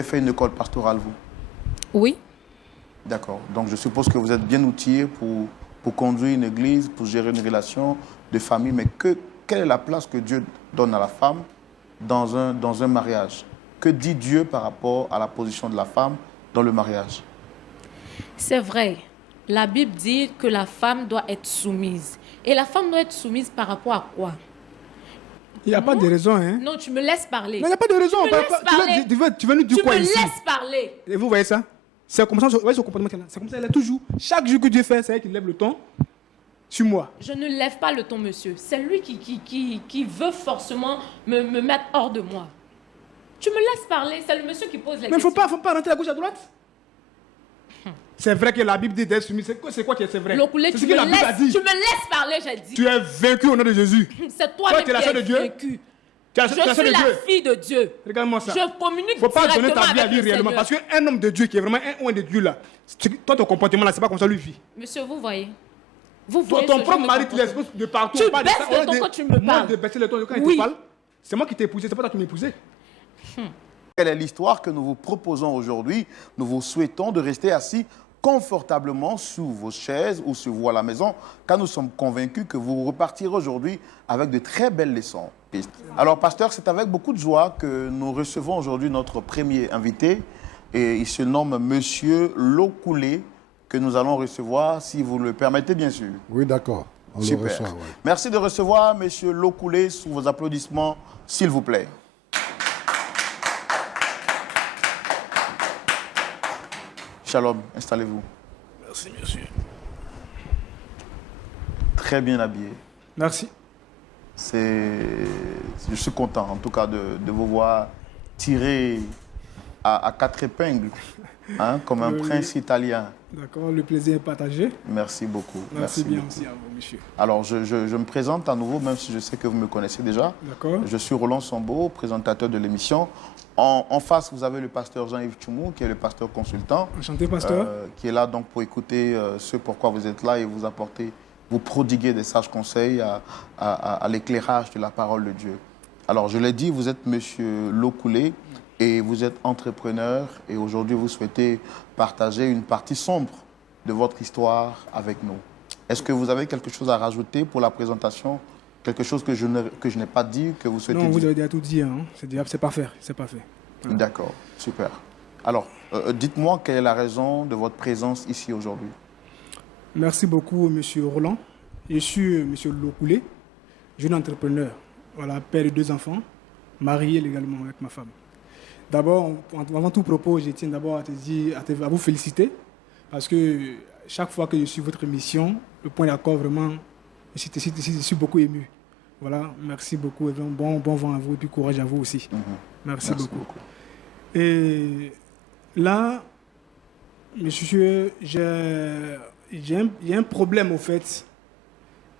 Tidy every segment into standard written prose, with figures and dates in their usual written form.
avez fait une école pastorale, vous? Oui. D'accord. Donc, je suppose que vous êtes bien outillé pour conduire une église, pour gérer une relation de famille. Mais quelle est la place que Dieu donne à la femme dans un mariage? Que dit Dieu par rapport à la position de la femme dans le mariage? C'est vrai. La Bible dit que la femme doit être soumise. Et la femme doit être soumise par rapport à quoi? Il n'y a pas de raison, hein? Non, tu me laisses parler. Non, il n'y a pas de raison. Tu me laisses parler. Tu veux nous dire quoi ici? Tu me laisses parler. Et vous voyez ça? C'est comme ça, voyez ce comportement qu'elle a. C'est comme ça, elle est toujours. Chaque jour que Dieu fait, c'est elle qui lève le ton sur moi. Je ne lève pas le ton, monsieur. C'est lui qui veut forcément me mettre hors de moi. Tu me laisses parler. C'est le monsieur qui pose les questions. Mais il ne faut pas rentrer à gauche à droite. C'est vrai que la Bible dit d'être soumis. C'est quoi qui est vrai? Lokoulé, C'est ce que la Bible a dit. Tu me laisses parler, j'ai dit. Tu es vaincu au nom de Jésus. C'est toi-même qui es vaincu. Je suis la fille de Dieu. Regarde-moi ça. Je communique faut pas donner ta vie à avec lui le réellement. Seigneur. Parce qu'un homme de Dieu qui est vraiment un oint de Dieu là, toi ton comportement là, c'est pas comme ça lui vit. Monsieur, vous voyez. Vous voyez Ton ce propre genre mari de te laisse de partout. Tu pas de baisses ça. le ton quand tu me Moi parles. de baisser le ton quand il Oui. te parle, c'est moi qui t'ai épousé, c'est pas toi qui m'as épousé. Quelle est l'histoire que nous vous proposons aujourd'hui? Nous vous souhaitons de rester assis confortablement sous vos chaises ou sur vous à la maison, car nous sommes convaincus que vous repartirez aujourd'hui avec de très belles leçons. Alors, pasteur, c'est avec beaucoup de joie que nous recevons aujourd'hui notre premier invité, et il se nomme Monsieur Lokoulé, que nous allons recevoir, si vous le permettez, bien sûr. Oui, d'accord. On le Super. reçoit, ouais. Merci de recevoir Monsieur Lokoulé sous vos applaudissements, s'il vous plaît. Shalom, installez-vous. Merci, monsieur. Très bien habillé. Merci. Je suis content, en tout cas, de vous voir tirer à quatre épingles, hein, comme un prince italien. D'accord, le plaisir est partagé. Merci beaucoup. Merci bien beaucoup. aussi à vous, monsieur. Alors, je me présente à nouveau, même si je sais que vous me connaissez déjà. D'accord. Je suis Roland Sambo, présentateur de l'émission. En face, vous avez le pasteur Jean-Yves Tchoumou, qui est le pasteur consultant. Enchanté, pasteur. Qui est là donc pour écouter ce pourquoi vous êtes là et vous apporter, vous prodiguer des sages conseils à l'éclairage de la parole de Dieu. Alors, je l'ai dit, vous êtes Monsieur Lokoulé et vous êtes entrepreneur et aujourd'hui, vous souhaitez partager une partie sombre de votre histoire avec nous. Est-ce que vous avez quelque chose à rajouter pour la présentation? Quelque chose que je n'ai pas dit, que vous souhaitez dire? Non, vous avez déjà tout dit. Hein. C'est pas fait. C'est pas fait. Voilà. D'accord, super. Alors, dites-moi quelle est la raison de votre présence ici aujourd'hui? Merci beaucoup, monsieur Roland. Je suis monsieur Lokoulé, jeune entrepreneur, voilà, père de 2 enfants, marié également avec ma femme. D'abord, avant tout propos, je tiens d'abord à vous féliciter parce que chaque fois que je suis votre émission, le point d'accord, vraiment, je suis beaucoup ému. Voilà, merci beaucoup. Et bon vent à vous et puis courage à vous aussi. Merci beaucoup. Et là, monsieur, il y a un problème au fait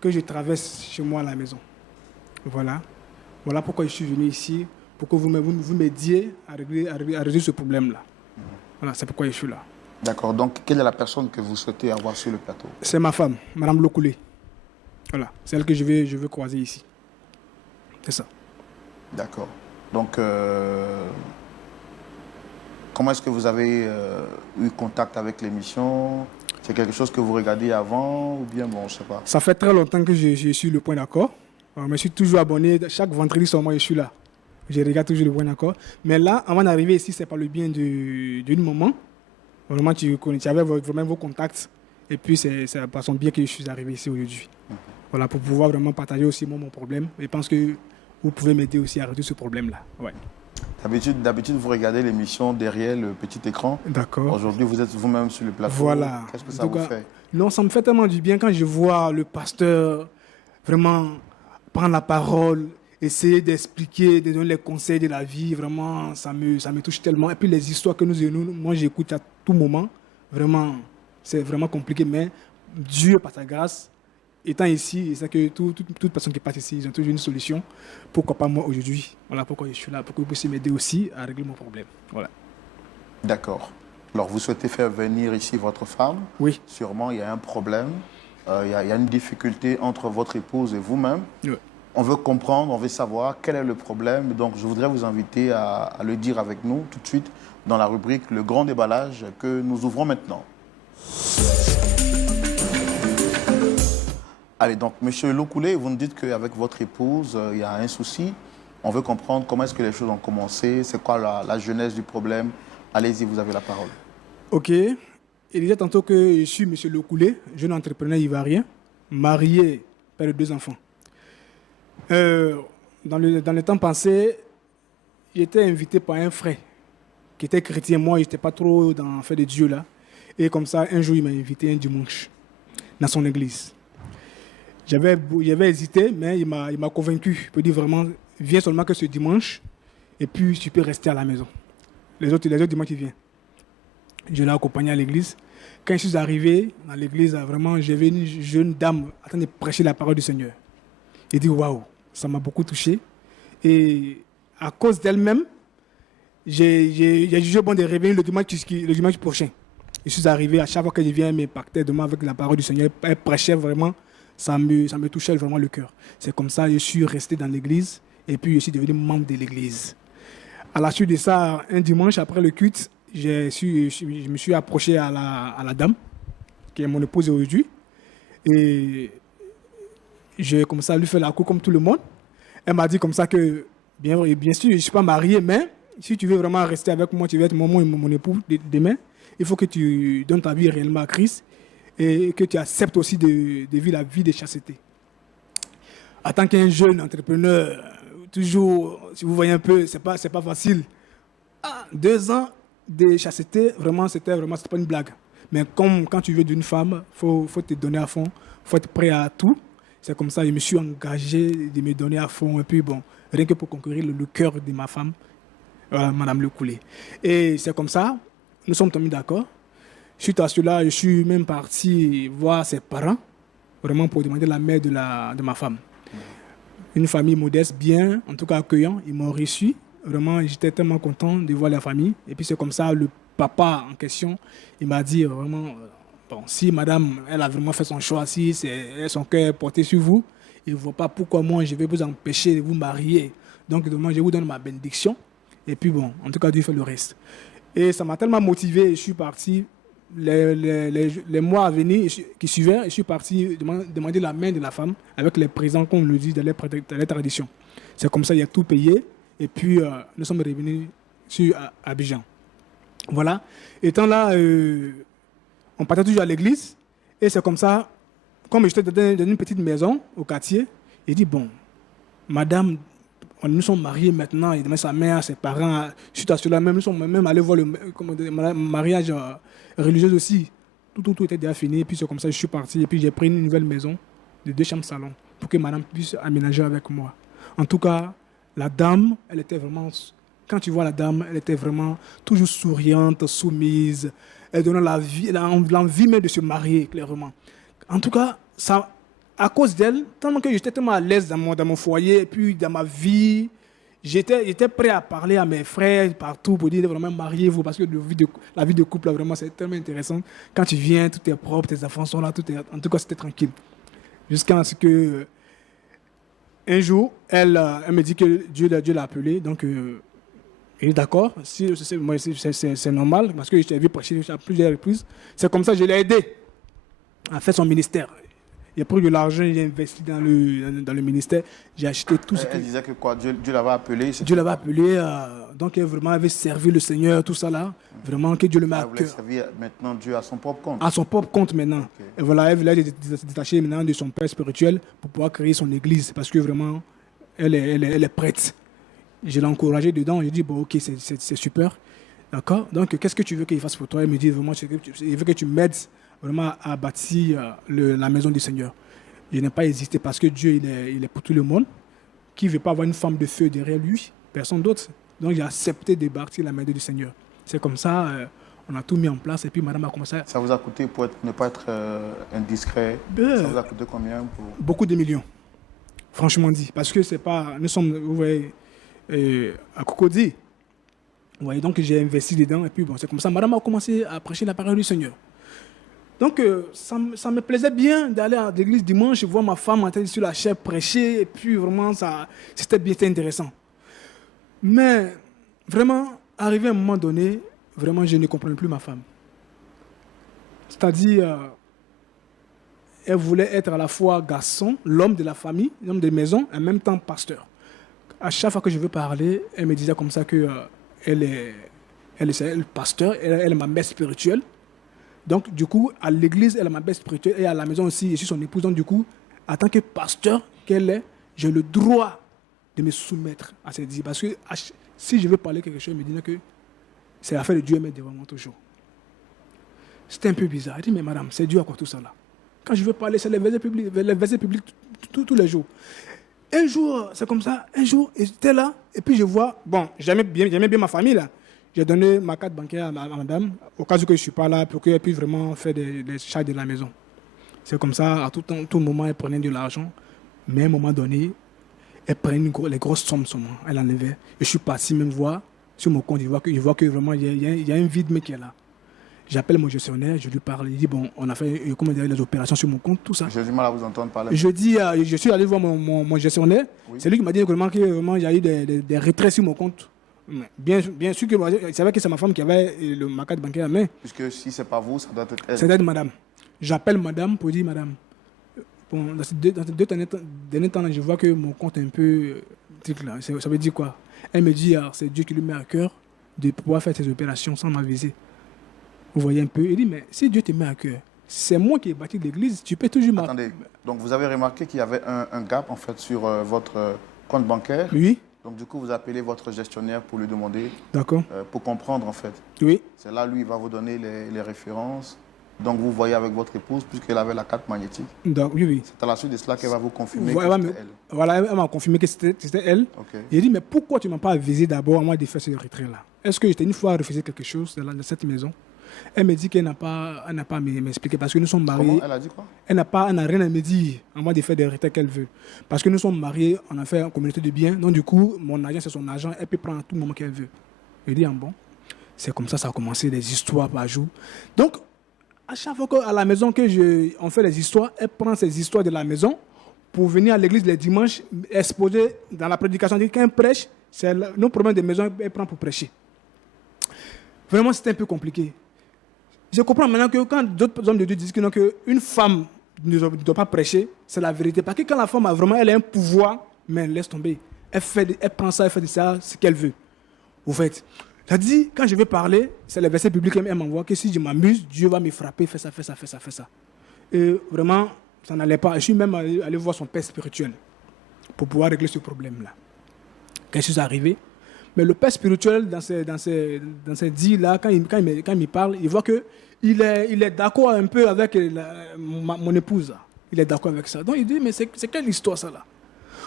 que je traverse chez moi à la maison. Voilà. Voilà pourquoi je suis venu ici, pour que vous m'aidiez à résoudre ce problème-là. Voilà, c'est pourquoi je suis là. D'accord. Donc, quelle est la personne que vous souhaitez avoir sur le plateau? C'est ma femme, Madame Lokoulé. Voilà, c'est elle que je veux croiser ici. C'est ça. D'accord. Donc, comment est-ce que vous avez eu contact avec l'émission? C'est quelque chose que vous regardez avant ou bien, bon, je ne sais pas. Ça fait très longtemps que je suis le point d'accord. Je me suis toujours abonné. Chaque vendredi sur moi, je suis là. Je regarde toujours le point d'accord. Mais là, avant d'arriver ici, c'est par le bien d'une maman. Vraiment, tu avais vraiment vos contacts. Et puis, c'est par son biais que je suis arrivé ici aujourd'hui. Voilà, pour pouvoir vraiment partager aussi mon problème. Et je pense que vous pouvez m'aider aussi à résoudre ce problème-là. Ouais. D'habitude, vous regardez l'émission derrière le petit écran. D'accord. Aujourd'hui, vous êtes vous-même sur le plateau. Voilà. Qu'est-ce que ça vous fait? Non, ça me fait tellement du bien quand je vois le pasteur vraiment prendre la parole, essayer d'expliquer, de donner les conseils de la vie. Vraiment, ça me touche tellement. Et puis les histoires que moi j'écoute à tout moment. Vraiment, c'est vraiment compliqué. Mais Dieu, par sa grâce, étant ici, c'est que toute personne qui passe ici, ils ont toujours une solution. Pourquoi pas moi aujourd'hui? Voilà pourquoi je suis là, pour que vous puissiez m'aider aussi à régler mon problème. Voilà. D'accord. Alors, vous souhaitez faire venir ici votre femme? Oui. Sûrement, il y a un problème. Il y a une difficulté entre votre épouse et vous-même. Oui. On veut comprendre, on veut savoir quel est le problème. Donc, je voudrais vous inviter à le dire avec nous tout de suite dans la rubrique Le Grand Déballage que nous ouvrons maintenant. Allez, donc, Monsieur Lokoulé, vous nous dites qu'avec votre épouse, il y a un souci. On veut comprendre comment est-ce que les choses ont commencé, c'est quoi la genèse du problème. Allez-y, vous avez la parole. Ok. Il disait tantôt que je suis M. Lokoulé, jeune entrepreneur ivoirien, marié, père de 2 enfants. Dans le temps passé, j'étais invité par un frère qui était chrétien. Moi, je n'étais pas trop dans le fait de Dieu là. Et comme ça, un jour, il m'a invité un dimanche dans son église. J'avais hésité, mais il m'a convaincu. Il peut dire vraiment, viens seulement que ce dimanche, et puis tu peux rester à la maison. Les autres dimanches, tu viens. Je l'ai accompagné à l'église. Quand je suis arrivé dans l'église, vraiment, j'avais une jeune dame en train de prêcher la parole du Seigneur. J'ai dit, waouh, ça m'a beaucoup touché. Et à cause d'elle-même, j'ai jugé bon de revenir le dimanche prochain. Je suis arrivé, à chaque fois que je viens, elle m'impactait de moi avec la parole du Seigneur. Elle prêchait vraiment, ça me touchait vraiment le cœur. C'est comme ça que je suis resté dans l'église et puis je suis devenu membre de l'église. À la suite de ça, un dimanche après le culte, je me suis approché à la dame, qui est mon épouse aujourd'hui. Et j'ai commencé à lui faire la cour comme tout le monde. Elle m'a dit comme ça que, bien sûr, je ne suis pas marié, mais si tu veux vraiment rester avec moi, tu veux être mon époux demain, il faut que tu donnes ta vie réellement à Christ et que tu acceptes aussi de vivre la vie de chasteté. En tant qu'un jeune entrepreneur, toujours, si vous voyez un peu, c'est pas facile. 2 ans de chasteté, vraiment, c'était pas une blague. Mais comme quand tu veux d'une femme, faut te donner à fond, faut être prêt à tout. C'est comme ça que je me suis engagé de me donner à fond. Et puis bon, rien que pour conquérir le cœur de ma femme, voilà, Madame Lokoulé. Et c'est comme ça, nous sommes tombés d'accord. Suite à cela, je suis même parti voir ses parents, vraiment pour demander la mère de ma femme. Une famille modeste, bien, en tout cas accueillant. Ils m'ont reçu. Vraiment, j'étais tellement content de voir la famille. Et puis c'est comme ça, le papa en question, il m'a dit vraiment, bon, si madame, elle a vraiment fait son choix, si son cœur est porté sur vous, il ne voit pas pourquoi moi je vais vous empêcher de vous marier. Donc demain, je vous donne ma bénédiction. Et puis bon, en tout cas, Dieu fait le reste. Et ça m'a tellement motivé, je suis parti. Les mois à venir qui suivaient, je suis parti demander la main de la femme avec les présents, comme on le dit dans les traditions. C'est comme ça, il y a tout payé. Et puis, nous sommes revenus sur Abidjan. Voilà. Étant là, on partait toujours à l'église. Et c'est comme ça, comme j'étais dans une petite maison au quartier, il dit, bon, madame, nous sommes mariés maintenant, il demande sa mère, ses parents, suite à cela, même, nous sommes même allés voir le mariage religieux aussi. Tout était déjà fini. Et puis c'est comme ça que je suis parti. Et puis j'ai pris une nouvelle maison de 2 chambres salon pour que madame puisse aménager avec moi. En tout cas, la dame, elle était vraiment... Quand tu vois la dame, elle était vraiment toujours souriante, soumise. Elle donnait l'envie même de se marier, clairement. En tout cas, ça, à cause d'elle, tellement que j'étais tellement à l'aise dans mon foyer, et puis dans ma vie, j'étais prêt à parler à mes frères partout pour dire vraiment mariez-vous, parce que la vie de couple, là, vraiment, c'est tellement intéressant. Quand tu viens, tout est propre, tes enfants sont là, en tout cas, c'était tranquille. Jusqu'à ce que... Un jour, elle me dit que Dieu l'a appelée, donc il est d'accord, c'est normal, parce que je t'ai vu prêcher à plusieurs reprises. C'est comme ça que je l'ai aidé à faire son ministère. Il a pris de l'argent, il a investi dans le ministère, j'ai acheté tout ce Elle disait que quoi, Dieu l'avait appelé. Dieu l'avait appelé, donc elle vraiment avait servi le Seigneur, tout ça là, vraiment que Dieu le met à cœur. Elle voulait servir maintenant Dieu à son propre compte. À son propre compte maintenant. Okay. Et voilà, elle voulait se détacher maintenant de son père spirituel pour pouvoir créer son église, parce que vraiment, elle est prête. Je l'ai encouragée dedans, j'ai dit, bon ok, c'est super, d'accord. Donc qu'est-ce que tu veux qu'il fasse pour toi? Elle me dit vraiment, il veut que tu m'aides vraiment à bâtir la maison du Seigneur. Je n'ai pas hésité parce que Dieu, il est pour tout le monde. Qui ne veut pas avoir une femme de feu derrière lui? Personne d'autre. Donc j'ai accepté de bâtir la maison du Seigneur. C'est comme ça, on a tout mis en place et puis madame a commencé à... Ça vous a coûté, pour ne pas être indiscret, ça vous a coûté combien Beaucoup de millions, franchement dit. Parce que c'est pas... Nous sommes, vous voyez, à Cocody. Vous voyez, donc j'ai investi dedans et puis bon, c'est comme ça. Madame a commencé à prêcher la parole du Seigneur. Donc, ça me plaisait bien d'aller à l'église dimanche, voir ma femme en train sur la chaire prêcher, et puis vraiment, c'était bien intéressant. Mais vraiment, arrivé à un moment donné, vraiment, je ne comprenais plus ma femme. C'est-à-dire, elle voulait être à la fois garçon, l'homme de la famille, l'homme de maison, en même temps pasteur. À chaque fois que je veux parler, elle me disait comme ça que elle est pasteur, elle est ma mère spirituelle. Donc, du coup, à l'église, elle est ma mère spirituelle et à la maison aussi, je suis son épouse. Donc, du coup, en tant que pasteur qu'elle est, j'ai le droit de me soumettre à ses dires. Parce que si je veux parler quelque chose, elle me dit que c'est l'affaire de Dieu, mais devant moi toujours. C'était un peu bizarre. Elle dit, mais madame, c'est Dieu à quoi tout ça là? Quand je veux parler, c'est les versets publics tous les jours. Un jour, c'est comme ça, un jour, j'étais là, et puis je vois, bon, j'aimais bien ma famille là. J'ai donné ma carte bancaire à madame, au cas où je ne suis pas là, pour qu'elle puisse vraiment faire des charges de la maison. C'est comme ça, à tout moment, elle prenait de l'argent, mais à un moment donné, elle prenait les grosses sommes sur moi, elle enlevait. Je suis parti même voir sur mon compte, je vois que vraiment, il y a un vide, mais qui est là. J'appelle mon gestionnaire, je lui parle, il dit, bon, on a fait les opérations sur mon compte, tout ça. J'ai du mal à vous entendre parler. Je suis allé voir mon gestionnaire, oui. C'est lui qui m'a dit vraiment qu'il y a eu des retraits sur mon compte. Bien sûr que c'est vrai que c'est ma femme qui avait ma carte bancaire à main. Puisque si ce n'est pas vous, ça doit être elle. C'est d'être madame. J'appelle madame pour dire, madame, bon, dans ces deux derniers temps, je vois que mon compte est un peu... Ça veut dire quoi? Elle me dit, c'est Dieu qui lui met à cœur de pouvoir faire ces opérations sans m'aviser. Vous voyez un peu? Il dit, mais si Dieu te met à cœur, c'est moi qui ai bâti l'église, tu peux toujours... Attendez, donc vous avez remarqué qu'il y avait un gap en fait sur votre compte bancaire? Oui. Donc du coup, vous appelez votre gestionnaire pour lui demander... D'accord. Pour comprendre en fait. Oui. C'est là, lui, il va vous donner les références. Donc vous voyez avec votre épouse, puisqu'elle avait la carte magnétique. Donc, oui. C'est à la suite de cela qu'elle va vous confirmer que c'était elle. Voilà, elle m'a confirmé que c'était elle. Okay. Il dit, mais pourquoi tu ne m'as pas avisé d'abord à moi de faire ce retrait-là? Est-ce que j'étais une fois refusé quelque chose dans cette maison? Elle me dit qu'elle n'a pas à m'expliquer parce que nous sommes mariés. Comment? Elle a dit quoi? Elle n'a rien à me dire à moi de faire des retraits qu'elle veut. Parce que nous sommes mariés, on a fait une communauté de biens. Donc du coup, mon argent, c'est son argent. Elle peut prendre à tout moment qu'elle veut. Je dis, bon, c'est comme ça a commencé, des histoires par jour. Donc, à chaque fois qu'à la maison on fait les histoires, elle prend ces histoires de la maison pour venir à l'église les dimanches, exposer dans la prédication. Elle dit qu'un prêche, c'est nos problèmes de maison, elle prend pour prêcher. Vraiment, c'était un peu compliqué. Je comprends maintenant que quand d'autres hommes de Dieu disent qu'une femme ne doit pas prêcher, c'est la vérité. Parce que quand la femme a vraiment un pouvoir, mais elle laisse tomber. Elle prend ça, elle fait de ça ce qu'elle veut. Vous faites. Elle dit, quand je vais parler, c'est les versets publics qu'elle m'envoie, que si je m'amuse, Dieu va me frapper, fais ça. Et vraiment, ça n'allait pas. Je suis même allé voir son père spirituel pour pouvoir régler ce problème-là. Quelque chose est arrivé. Mais le père spirituel, dans ces dits-là, quand il me parle, il voit qu'il est d'accord un peu avec mon épouse. Il est d'accord avec ça. Donc il dit, mais c'est quelle histoire ça là?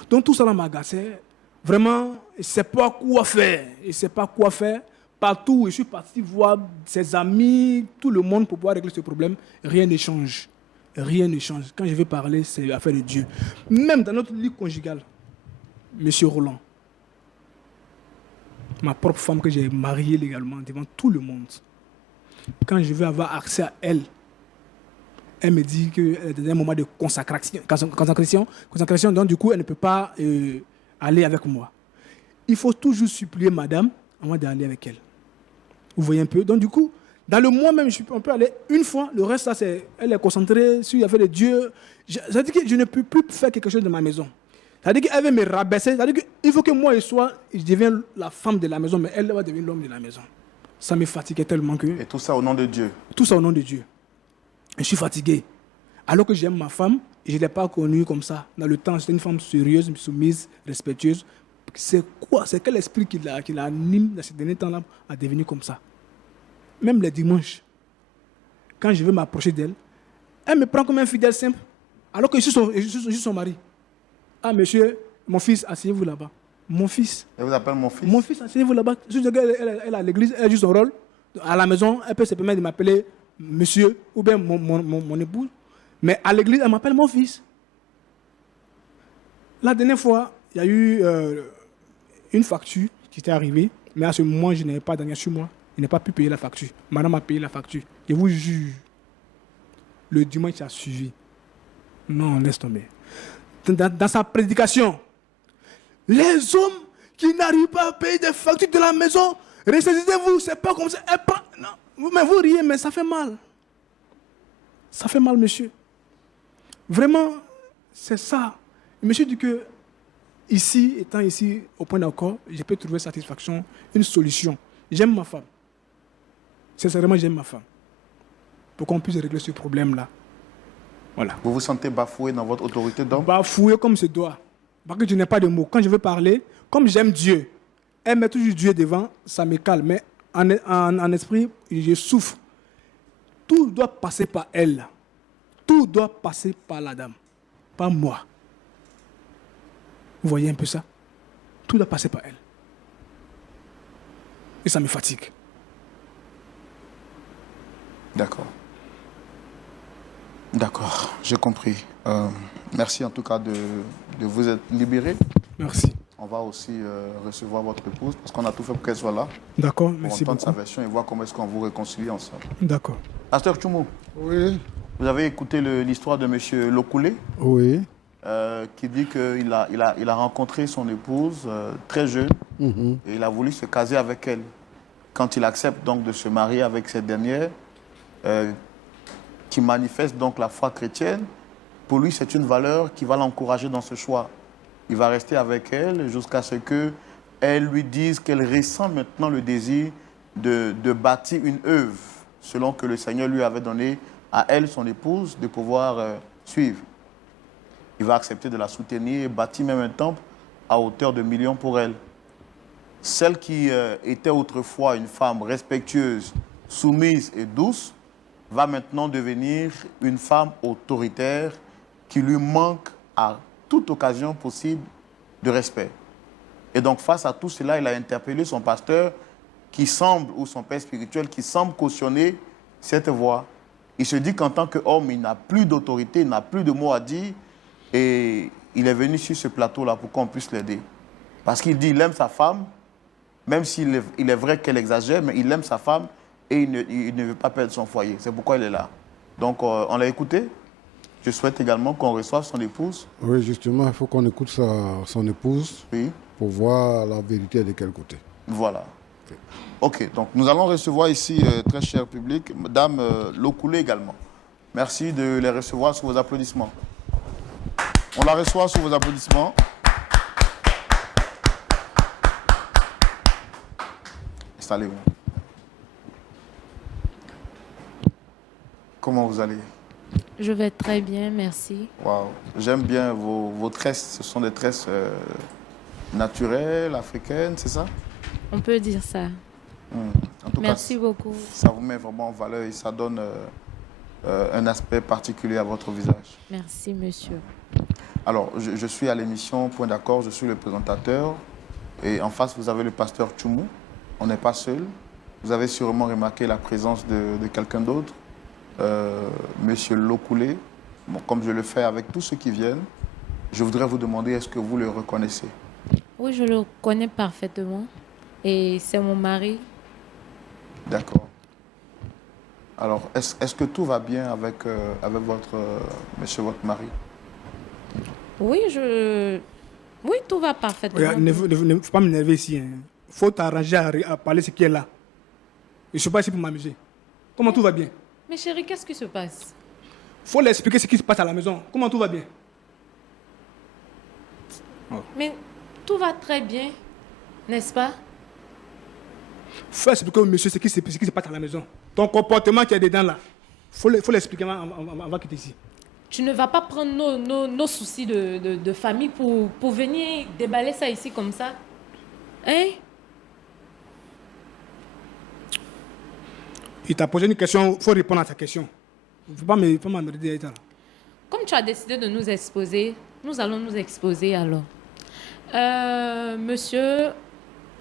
Donc tout ça là m'agaçait. Vraiment, il ne sait pas quoi faire. Il ne sait pas quoi faire. Partout, je suis parti voir ses amis, tout le monde pour pouvoir régler ce problème. Rien ne change. Rien ne change. Quand je veux parler, c'est l'affaire de Dieu. Même dans notre lit conjugal, Monsieur Roland, ma propre femme que j'ai mariée légalement devant tout le monde. Quand je veux avoir accès à elle, elle me dit qu'elle est dans un moment de consacration, donc du coup, elle ne peut pas aller avec moi. Il faut toujours supplier madame avant d'aller avec elle. Vous voyez un peu? Donc du coup, dans le mois même, on peut aller une fois, le reste, ça, elle est concentrée sur l'affaire de Dieu. Ça veut dire que je ne peux plus faire quelque chose de ma maison. C'est-à-dire qu'elle veut me rabaisser. C'est-à-dire qu'il faut que moi, je devienne la femme de la maison, mais elle va devenir l'homme de la maison. Ça me fatiguait tellement que... Et tout ça au nom de Dieu? Tout ça au nom de Dieu. Je suis fatigué. Alors que j'aime ma femme, et je ne l'ai pas connue comme ça. Dans le temps, c'était une femme sérieuse, soumise, respectueuse. C'est quoi? C'est quel esprit qui l'anime dans ces derniers temps-là à devenir comme ça? Même les dimanches, quand je veux m'approcher d'elle, elle me prend comme un fidèle simple, alors que je suis son mari. Ah, monsieur, mon fils, asseyez-vous là-bas. Mon fils. Elle vous appelle mon fils? Mon fils, asseyez-vous là-bas. Elle est à l'église, elle joue son rôle. À la maison, elle peut se permettre de m'appeler monsieur ou bien mon épouse. Mais à l'église, elle m'appelle mon fils. La dernière fois, il y a eu une facture qui était arrivée. Mais à ce moment, je n'avais pas d'argent sur moi. Je n'ai pas pu payer la facture. Madame a payé la facture. Je vous jure. le dimanche qui a suivi. Non, laisse tomber. Dans sa prédication, les hommes qui n'arrivent pas à payer des factures de la maison, ressaisissez-vous, c'est pas comme ça. Non, mais vous riez, mais ça fait mal. Ça fait mal, monsieur. Vraiment, c'est ça. Monsieur dit que, ici, étant ici, au point d'accord, je peux trouver satisfaction, une solution. J'aime ma femme. Sincèrement, j'aime ma femme. Pour qu'on puisse régler ce problème-là. Voilà. Vous vous sentez bafoué dans votre autorité d'homme? Bafoué comme se doit. Parce que je n'ai pas de mots. Quand je veux parler, comme j'aime Dieu, elle met toujours Dieu devant, ça me calme. Mais en esprit, je souffre. Tout doit passer par elle. Tout doit passer par la dame. Pas moi. Vous voyez un peu ça? Tout doit passer par elle. Et ça me fatigue. D'accord. D'accord, j'ai compris. Merci en tout cas de vous être libéré. Merci. On va aussi recevoir votre épouse parce qu'on a tout fait pour qu'elle soit là. D'accord, pour merci entendre beaucoup. sa version et voir comment est-ce qu'on vous réconcilie ensemble. D'accord. Pasteur Tchoumou, Oui, vous avez écouté l'histoire de M. Lokoulé oui. qui dit qu'il a rencontré son épouse très jeune et il a voulu se caser avec elle. Quand il accepte donc de se marier avec cette dernière, qui manifeste donc la foi chrétienne, pour lui c'est une valeur qui va l'encourager dans ce choix. Il va rester avec elle jusqu'à ce qu'elle lui dise qu'elle ressent maintenant le désir de bâtir une œuvre, selon que le Seigneur lui avait donné à elle, son épouse, de pouvoir suivre. Il va accepter de la soutenir et bâtir même un temple à hauteur de millions pour elle. Celle qui était autrefois une femme respectueuse, soumise et douce, va maintenant devenir une femme autoritaire qui lui manque à toute occasion possible de respect. Et donc face à tout cela, il a interpellé son pasteur qui semble, ou son père spirituel, qui semble cautionner cette voie. Il se dit qu'en tant qu'homme, il n'a plus d'autorité, il n'a plus de mots à dire et il est venu sur ce plateau-là pour qu'on puisse l'aider. Parce qu'il dit qu'il aime sa femme, même s'il est vrai qu'elle exagère, mais il aime sa femme et il ne veut pas perdre son foyer. C'est pourquoi il est là. Donc, on l'a écouté. Je souhaite également qu'on reçoive son épouse. Oui, justement, il faut qu'on écoute son épouse pour voir la vérité de quel côté. Voilà. Ok, donc nous allons recevoir ici, très cher public, Madame Lokoulé également. Merci de les recevoir sous vos applaudissements. On la reçoit sous vos applaudissements. Installez-vous. Comment vous allez? Je vais très bien, merci. Wow. J'aime bien vos tresses. Ce sont des tresses naturelles, africaines, c'est ça? On peut dire ça. En tout Merci cas, beaucoup. ça vous met vraiment en valeur et ça donne un aspect particulier à votre visage. Merci, monsieur. Alors, je suis à l'émission Point d'accord, je suis le présentateur. Et en face, vous avez le pasteur Tchoumou. On n'est pas seul. Vous avez sûrement remarqué la présence de quelqu'un d'autre, Monsieur Lokoulé. Bon, comme je le fais avec tous ceux qui viennent, je voudrais vous demander, est-ce que vous le reconnaissez? Oui, je le connais parfaitement. Et c'est mon mari. D'accord. Alors, est-ce que tout va bien avec monsieur votre mari? Oui, oui, tout va parfaitement. Regarde, ne faut pas m'énerver ici. Il faut t'arranger à parler ce qui est là. Je ne suis pas ici pour m'amuser. Comment tout va bien? Mais chérie, qu'est-ce qui se passe? Il faut l'expliquer ce qui se passe à la maison. Comment tout va bien? Mais tout va très bien, n'est-ce pas? Faut expliquer au monsieur ce qui se passe à la maison. Ton comportement qui est dedans là. Faut l'expliquer avant quitter ici. Tu ne vas pas prendre nos soucis de famille pour venir déballer ça ici comme ça? Hein? Il t'a posé une question, il faut répondre à ta question. Il ne faut pas m'emmerder. Comme tu as décidé de nous exposer, nous allons nous exposer alors. Monsieur,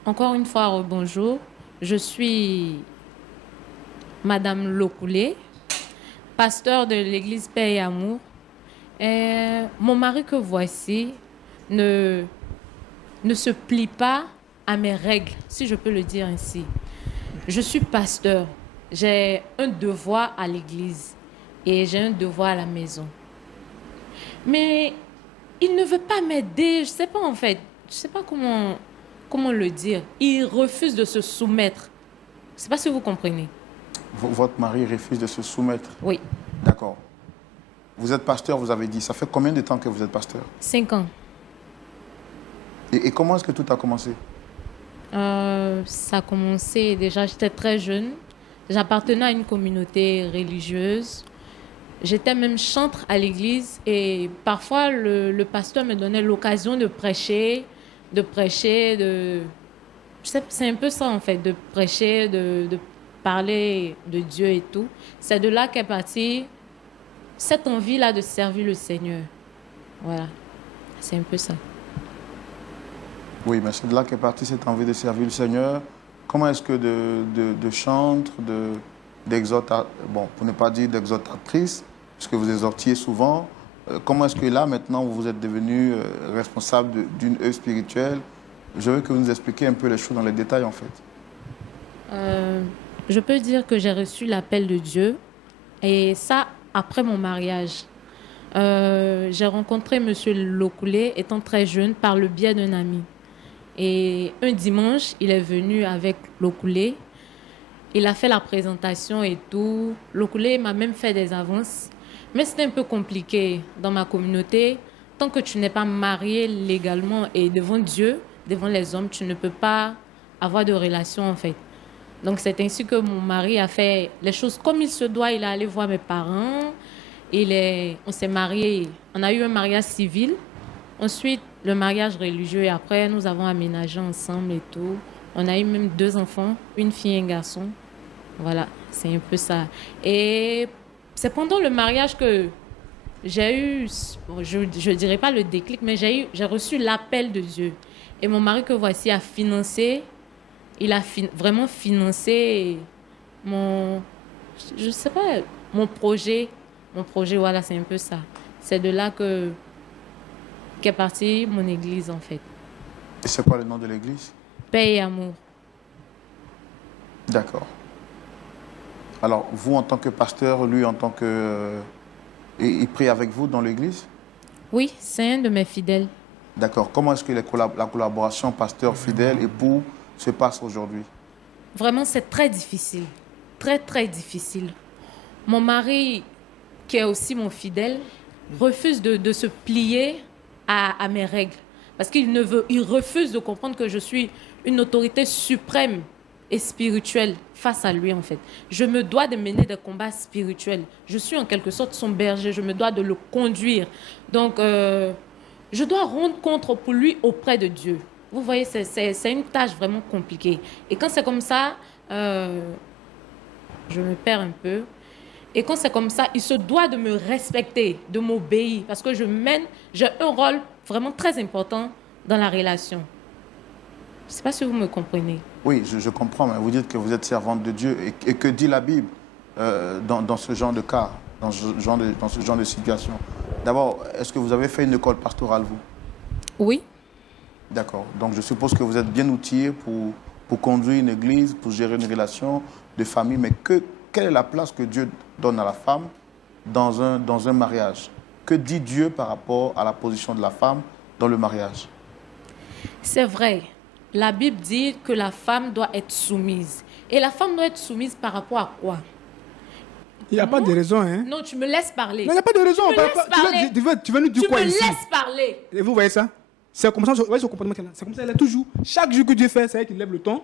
encore une fois, bonjour. Je suis Madame Lokoulé, pasteur de l'église Paix et Amour. Mon mari que voici ne se plie pas à mes règles, si je peux le dire ainsi. Je suis pasteur. J'ai un devoir à l'église. et j'ai un devoir à la maison. Mais il ne veut pas m'aider, je ne sais pas en fait, je ne sais pas comment le dire. Il refuse de se soumettre. Je ne sais pas si vous comprenez. Votre mari refuse de se soumettre? Oui. D'accord. Vous êtes pasteur, vous avez dit. Ça fait combien de temps que vous êtes pasteur? 5 ans. Et comment est-ce que tout a commencé? Ça a commencé déjà, j'étais très jeune. J'appartenais à une communauté religieuse. J'étais même chantre à l'église et parfois le pasteur me donnait l'occasion de prêcher. C'est un peu ça en fait, de prêcher, de parler de Dieu et tout. C'est de là qu'est partie cette envie-là de servir le Seigneur. Voilà, c'est un peu ça. Oui, mais c'est de là qu'est partie cette envie de servir le Seigneur. Comment est-ce que de chantre, bon, pour ne pas dire d'exhortatrice, puisque vous exhortiez souvent, comment est-ce que là, maintenant, vous êtes devenu responsable d'une œuvre spirituelle? Je veux que vous nous expliquiez un peu les choses dans les détails, en fait. Je peux dire que j'ai reçu l'appel de Dieu, et ça, après mon mariage. J'ai rencontré M. Lokoulé, étant très jeune, par le biais d'un ami. Et un dimanche, il est venu avec Lokoulé. Il a fait la présentation et tout. Lokoulé m'a même fait des avances. Mais c'était un peu compliqué dans ma communauté. Tant que tu n'es pas marié légalement et devant Dieu, devant les hommes, tu ne peux pas avoir de relation en fait. Donc c'est ainsi que mon mari a fait les choses comme il se doit. Il est allé voir mes parents. On s'est mariés. On a eu un mariage civil. Ensuite, le mariage religieux. Et après, nous avons aménagé ensemble et tout. On a eu même 2 enfants, une fille et un garçon. Voilà, c'est un peu ça. Et c'est pendant le mariage que j'ai eu, je ne dirais pas le déclic, mais j'ai reçu l'appel de Dieu. Et mon mari que voici a financé, il a vraiment financé je sais pas, mon projet. Mon projet, voilà, c'est un peu ça. C'est de là qu'est partie mon église, en fait. Et c'est quoi le nom de l'église? Paix et amour. D'accord. Alors, vous, en tant que pasteur, lui, en tant que... il prie avec vous dans l'église? Oui, c'est un de mes fidèles. D'accord. Comment est-ce que la collaboration pasteur-fidèle-époux se passe aujourd'hui? Vraiment, c'est très difficile. Très, très difficile. Mon mari, qui est aussi mon fidèle, refuse de se plier à mes règles. Parce qu'il refuse de comprendre que je suis une autorité suprême et spirituelle face à lui, en fait. Je me dois de mener des combats spirituels. Je suis en quelque sorte son berger. Je me dois de le conduire. Donc, je dois rendre compte pour lui auprès de Dieu. Vous voyez, c'est une tâche vraiment compliquée. Et quand c'est comme ça, je me perds un peu. Et quand c'est comme ça, il se doit de me respecter, de m'obéir. Parce que j'ai un rôle vraiment très important dans la relation. Je ne sais pas si vous me comprenez. Oui, je comprends, mais vous dites que vous êtes servante de Dieu. Et que dit la Bible dans ce genre de cas, dans ce genre de situation? D'abord, est-ce que vous avez fait une école pastorale, vous? Oui. D'accord. Donc, je suppose que vous êtes bien outillé pour conduire une église, pour gérer une relation de famille. Mais quelle est la place que Dieu donne à la femme dans un mariage? Que dit Dieu par rapport à la position de la femme dans le mariage? C'est vrai. La Bible dit que la femme doit être soumise. Et la femme doit être soumise par rapport à quoi? Il n'y a pas de raison, hein? Non, tu me laisses parler. Mais il n'y a pas de raison. Tu veux nous dire quoi ici? Tu me laisses parler. Et vous voyez ça? C'est comme ça, vous voyez ce comportement qu'elle a. C'est comme ça, elle est toujours. Chaque jour que Dieu fait, c'est elle qui lève le ton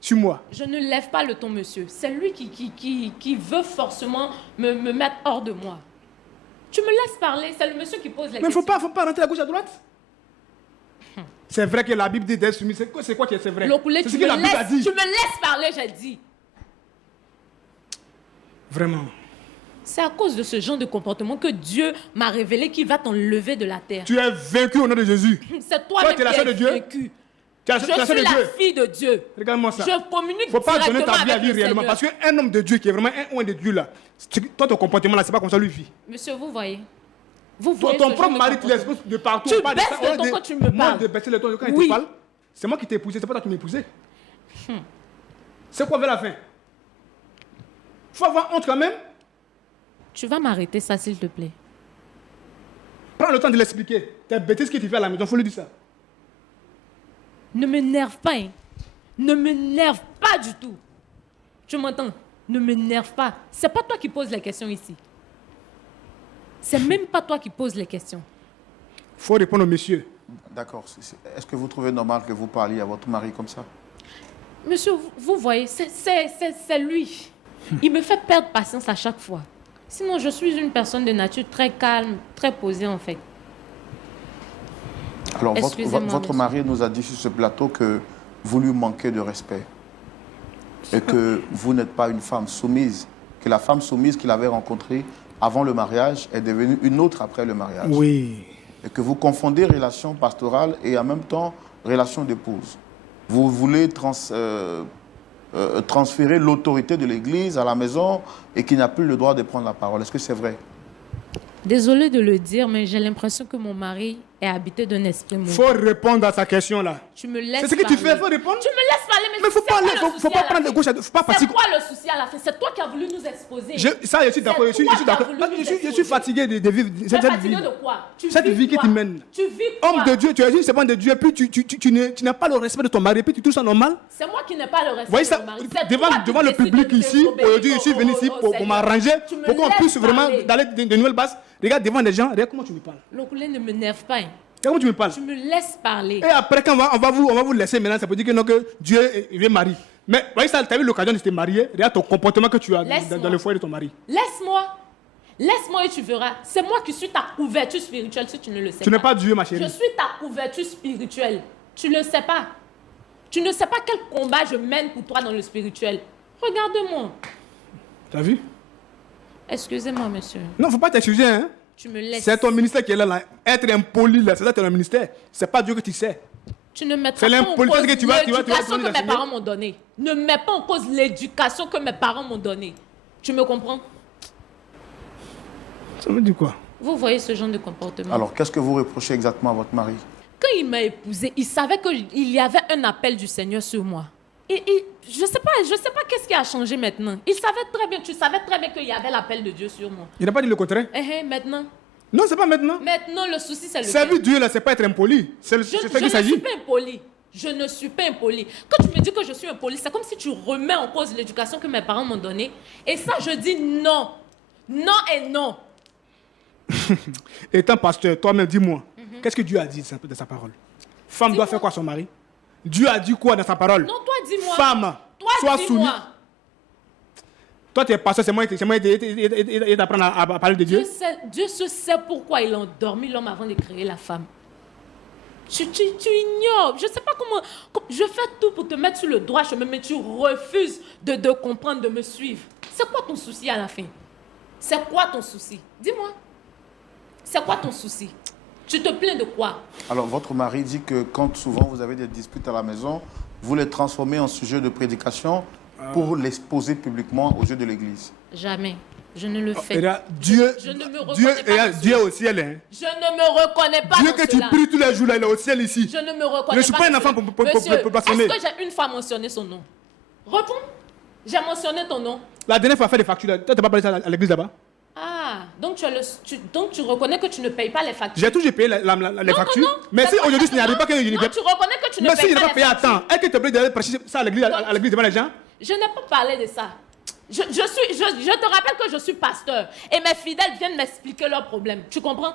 sur moi. Je ne lève pas le ton, monsieur. C'est lui qui veut forcément me mettre hors de moi. Tu me laisses parler. C'est le monsieur qui pose les questions. Mais il ne faut pas rentrer à gauche, à droite. C'est vrai que la Bible dit d'être soumis. C'est quoi qui est vrai? Lokoulé, c'est ce que la Bible a dit. Tu me laisses parler, j'ai dit. Vraiment. C'est à cause de ce genre de comportement que Dieu m'a révélé qu'il va t'enlever de la terre. Tu es vaincu au nom de Jésus. C'est toi-même qui es vaincu. Je suis la fille de Dieu. Regarde-moi ça. Je communique directement avec le Seigneur. Il ne faut pas donner ta vie à lui réellement. Parce qu'un homme de Dieu qui est vraiment un de Dieu là, toi ton comportement là, c'est pas comme ça lui vit. Monsieur, vous voyez. Ton propre mari te laisse de partout. Tu baisses le ton quand tu me parles. Moi de baisser le ton quand il te parle. C'est moi qui t'ai épousé, c'est pas toi qui m'as épousé. C'est quoi vers la fin? Faut avoir honte quand même. Tu vas m'arrêter ça, s'il te plaît. Prends le temps de l'expliquer. Tes bêtises que tu fais à la maison, il faut lui dire ça. Ne m'énerve pas, hein. Ne m'énerve pas du tout. Tu m'entends? Ne m'énerve pas. C'est pas toi qui poses les questions ici. C'est même pas toi qui poses les questions. Il faut répondre au monsieur. D'accord. Est-ce que vous trouvez normal que vous parliez à votre mari comme ça? Monsieur, vous voyez, c'est lui. Il me fait perdre patience à chaque fois. Sinon, je suis une personne de nature très calme, très posée en fait. Alors, votre mari nous a dit sur ce plateau que vous lui manquez de respect. Et que vous n'êtes pas une femme soumise. Que la femme soumise qu'il avait rencontrée avant le mariage est devenue une autre après le mariage. Oui. Et que vous confondez relation pastorale et en même temps relation d'épouse. Vous voulez transférer l'autorité de l'Église à la maison et qu'il n'a plus le droit de prendre la parole. Est-ce que c'est vrai? Désolée de le dire, mais j'ai l'impression que mon mari est habité d'un esprit mauvais. Il faut répondre à sa question là. Tu me laisses C'est ce que tu fais, il faut répondre. Tu me laisses parler, mais Mais faut pas aller, faut pas prendre de gauche, faut pas C'est fatiguer. quoi le souci à la fin? C'est toi qui as voulu nous exposer. Ça, je suis d'accord, je suis d'accord. Je suis fatigué de vivre cette vie. De quoi? Cette vie que tu mènes. Tu vis quoi? Homme de Dieu, tu es une servante de Dieu, puis tu n'as pas le respect de ton mari, puis tu trouves ça normal. C'est moi qui n'ai pas le respect Voyez de ça, mon mari. devant le public ici, aujourd'hui, je suis venu ici pour m'arranger, pour qu'on puisse vraiment d'aller de nouvelles bases. Regarde devant les gens, regarde comment tu me parles. Lokulé, ne m'énerve pas. Regarde comment tu me parles. Tu me laisses parler. Et après, quand on va vous laisser maintenant, ça peut dire que, non, que Dieu est marié. Mais voyez ça, tu as eu l'occasion de te marier, regarde ton comportement que tu as dans le foyer de ton mari. Laisse-moi et tu verras. C'est moi qui suis ta couverture spirituelle si tu ne le sais pas. Tu n'es pas Dieu, ma chérie. Je suis ta couverture spirituelle. Tu ne le sais pas. Tu ne sais pas quel combat je mène pour toi dans le spirituel. Regarde-moi. Tu as vu? Excusez-moi, monsieur. Non, il ne faut pas t'excuser, hein. Tu me laisses. C'est ton ministère qui est là. Être impoli, là, c'est ça ton ministère. C'est pas Dieu que tu sais. Tu ne mettras pas en cause l'éducation que mes parents m'ont donnée. Ne mets pas en cause l'éducation que mes parents m'ont donnée. Tu me comprends? Ça veut dire quoi? Vous voyez ce genre de comportement. Alors, qu'est-ce que vous reprochez exactement à votre mari? Quand il m'a épousée, il savait qu'il y avait un appel du Seigneur sur moi. Et je sais pas qu'est-ce qui a changé maintenant. Il savait très bien, tu savais très bien qu'il y avait l'appel de Dieu sur moi. Il n'a pas dit le contraire? Maintenant. Non, c'est pas maintenant. Maintenant, le souci, c'est le servir Dieu, là, c'est pas être impoli. C'est ce qu'il s'agit. Je ne suis pas impoli. Je ne suis pas impoli. Quand tu me dis que je suis impoli, c'est comme si tu remets en cause l'éducation que mes parents m'ont donnée. Et ça, je dis non. Non et non. Étant pasteur, toi-même, dis-moi, qu'est-ce que Dieu a dit de sa parole? Femme doit faire quoi à son mari? Dieu a dit quoi dans sa parole? Non, toi, dis-moi. Femme, sois soumise. Toi, tu es pasteur, c'est moi qui t'apprends à parler de Dieu. Dieu sait pourquoi il a endormi l'homme avant de créer la femme. Tu ignores. Je ne sais pas comment... Je fais tout pour te mettre sur le droit chemin, mais tu refuses de comprendre, de me suivre. C'est quoi ton souci à la fin? C'est quoi ton souci? Dis-moi. C'est quoi ton souci? Tu te plains de quoi? Alors, votre mari dit que quand souvent vous avez des disputes à la maison, vous les transformez en sujet de prédication pour l'exposer publiquement aux yeux de l'Église. Jamais. Je ne le fais pas. Dieu, je ne me reconnais pas. Dieu est au ciel. Hein. Je ne me reconnais pas. Dieu que tu pries tous les jours, là, il est au ciel ici. Je ne me reconnais pas. Je ne suis pas un enfant pour blasphémer. Est-ce que j'ai une fois mentionné son nom? Réponds. J'ai mentionné ton nom. La dernière fois, faire des factures, tu n'as pas parlé ça à l'église là-bas? Ah, donc tu reconnais que tu ne payes pas les factures. J'ai toujours payé les factures. Non, mais si aujourd'hui, il n'y arrive pas que je ne paye. Tu reconnais que tu ne payes pas les factures. Mais si je n'ai pas payé à temps, est-ce que tu es obligé d'aller prêcher ça à l'église devant les gens? Je n'ai pas parlé de ça. Je te rappelle que je suis pasteur. Et mes fidèles viennent m'expliquer leurs problèmes. Tu comprends?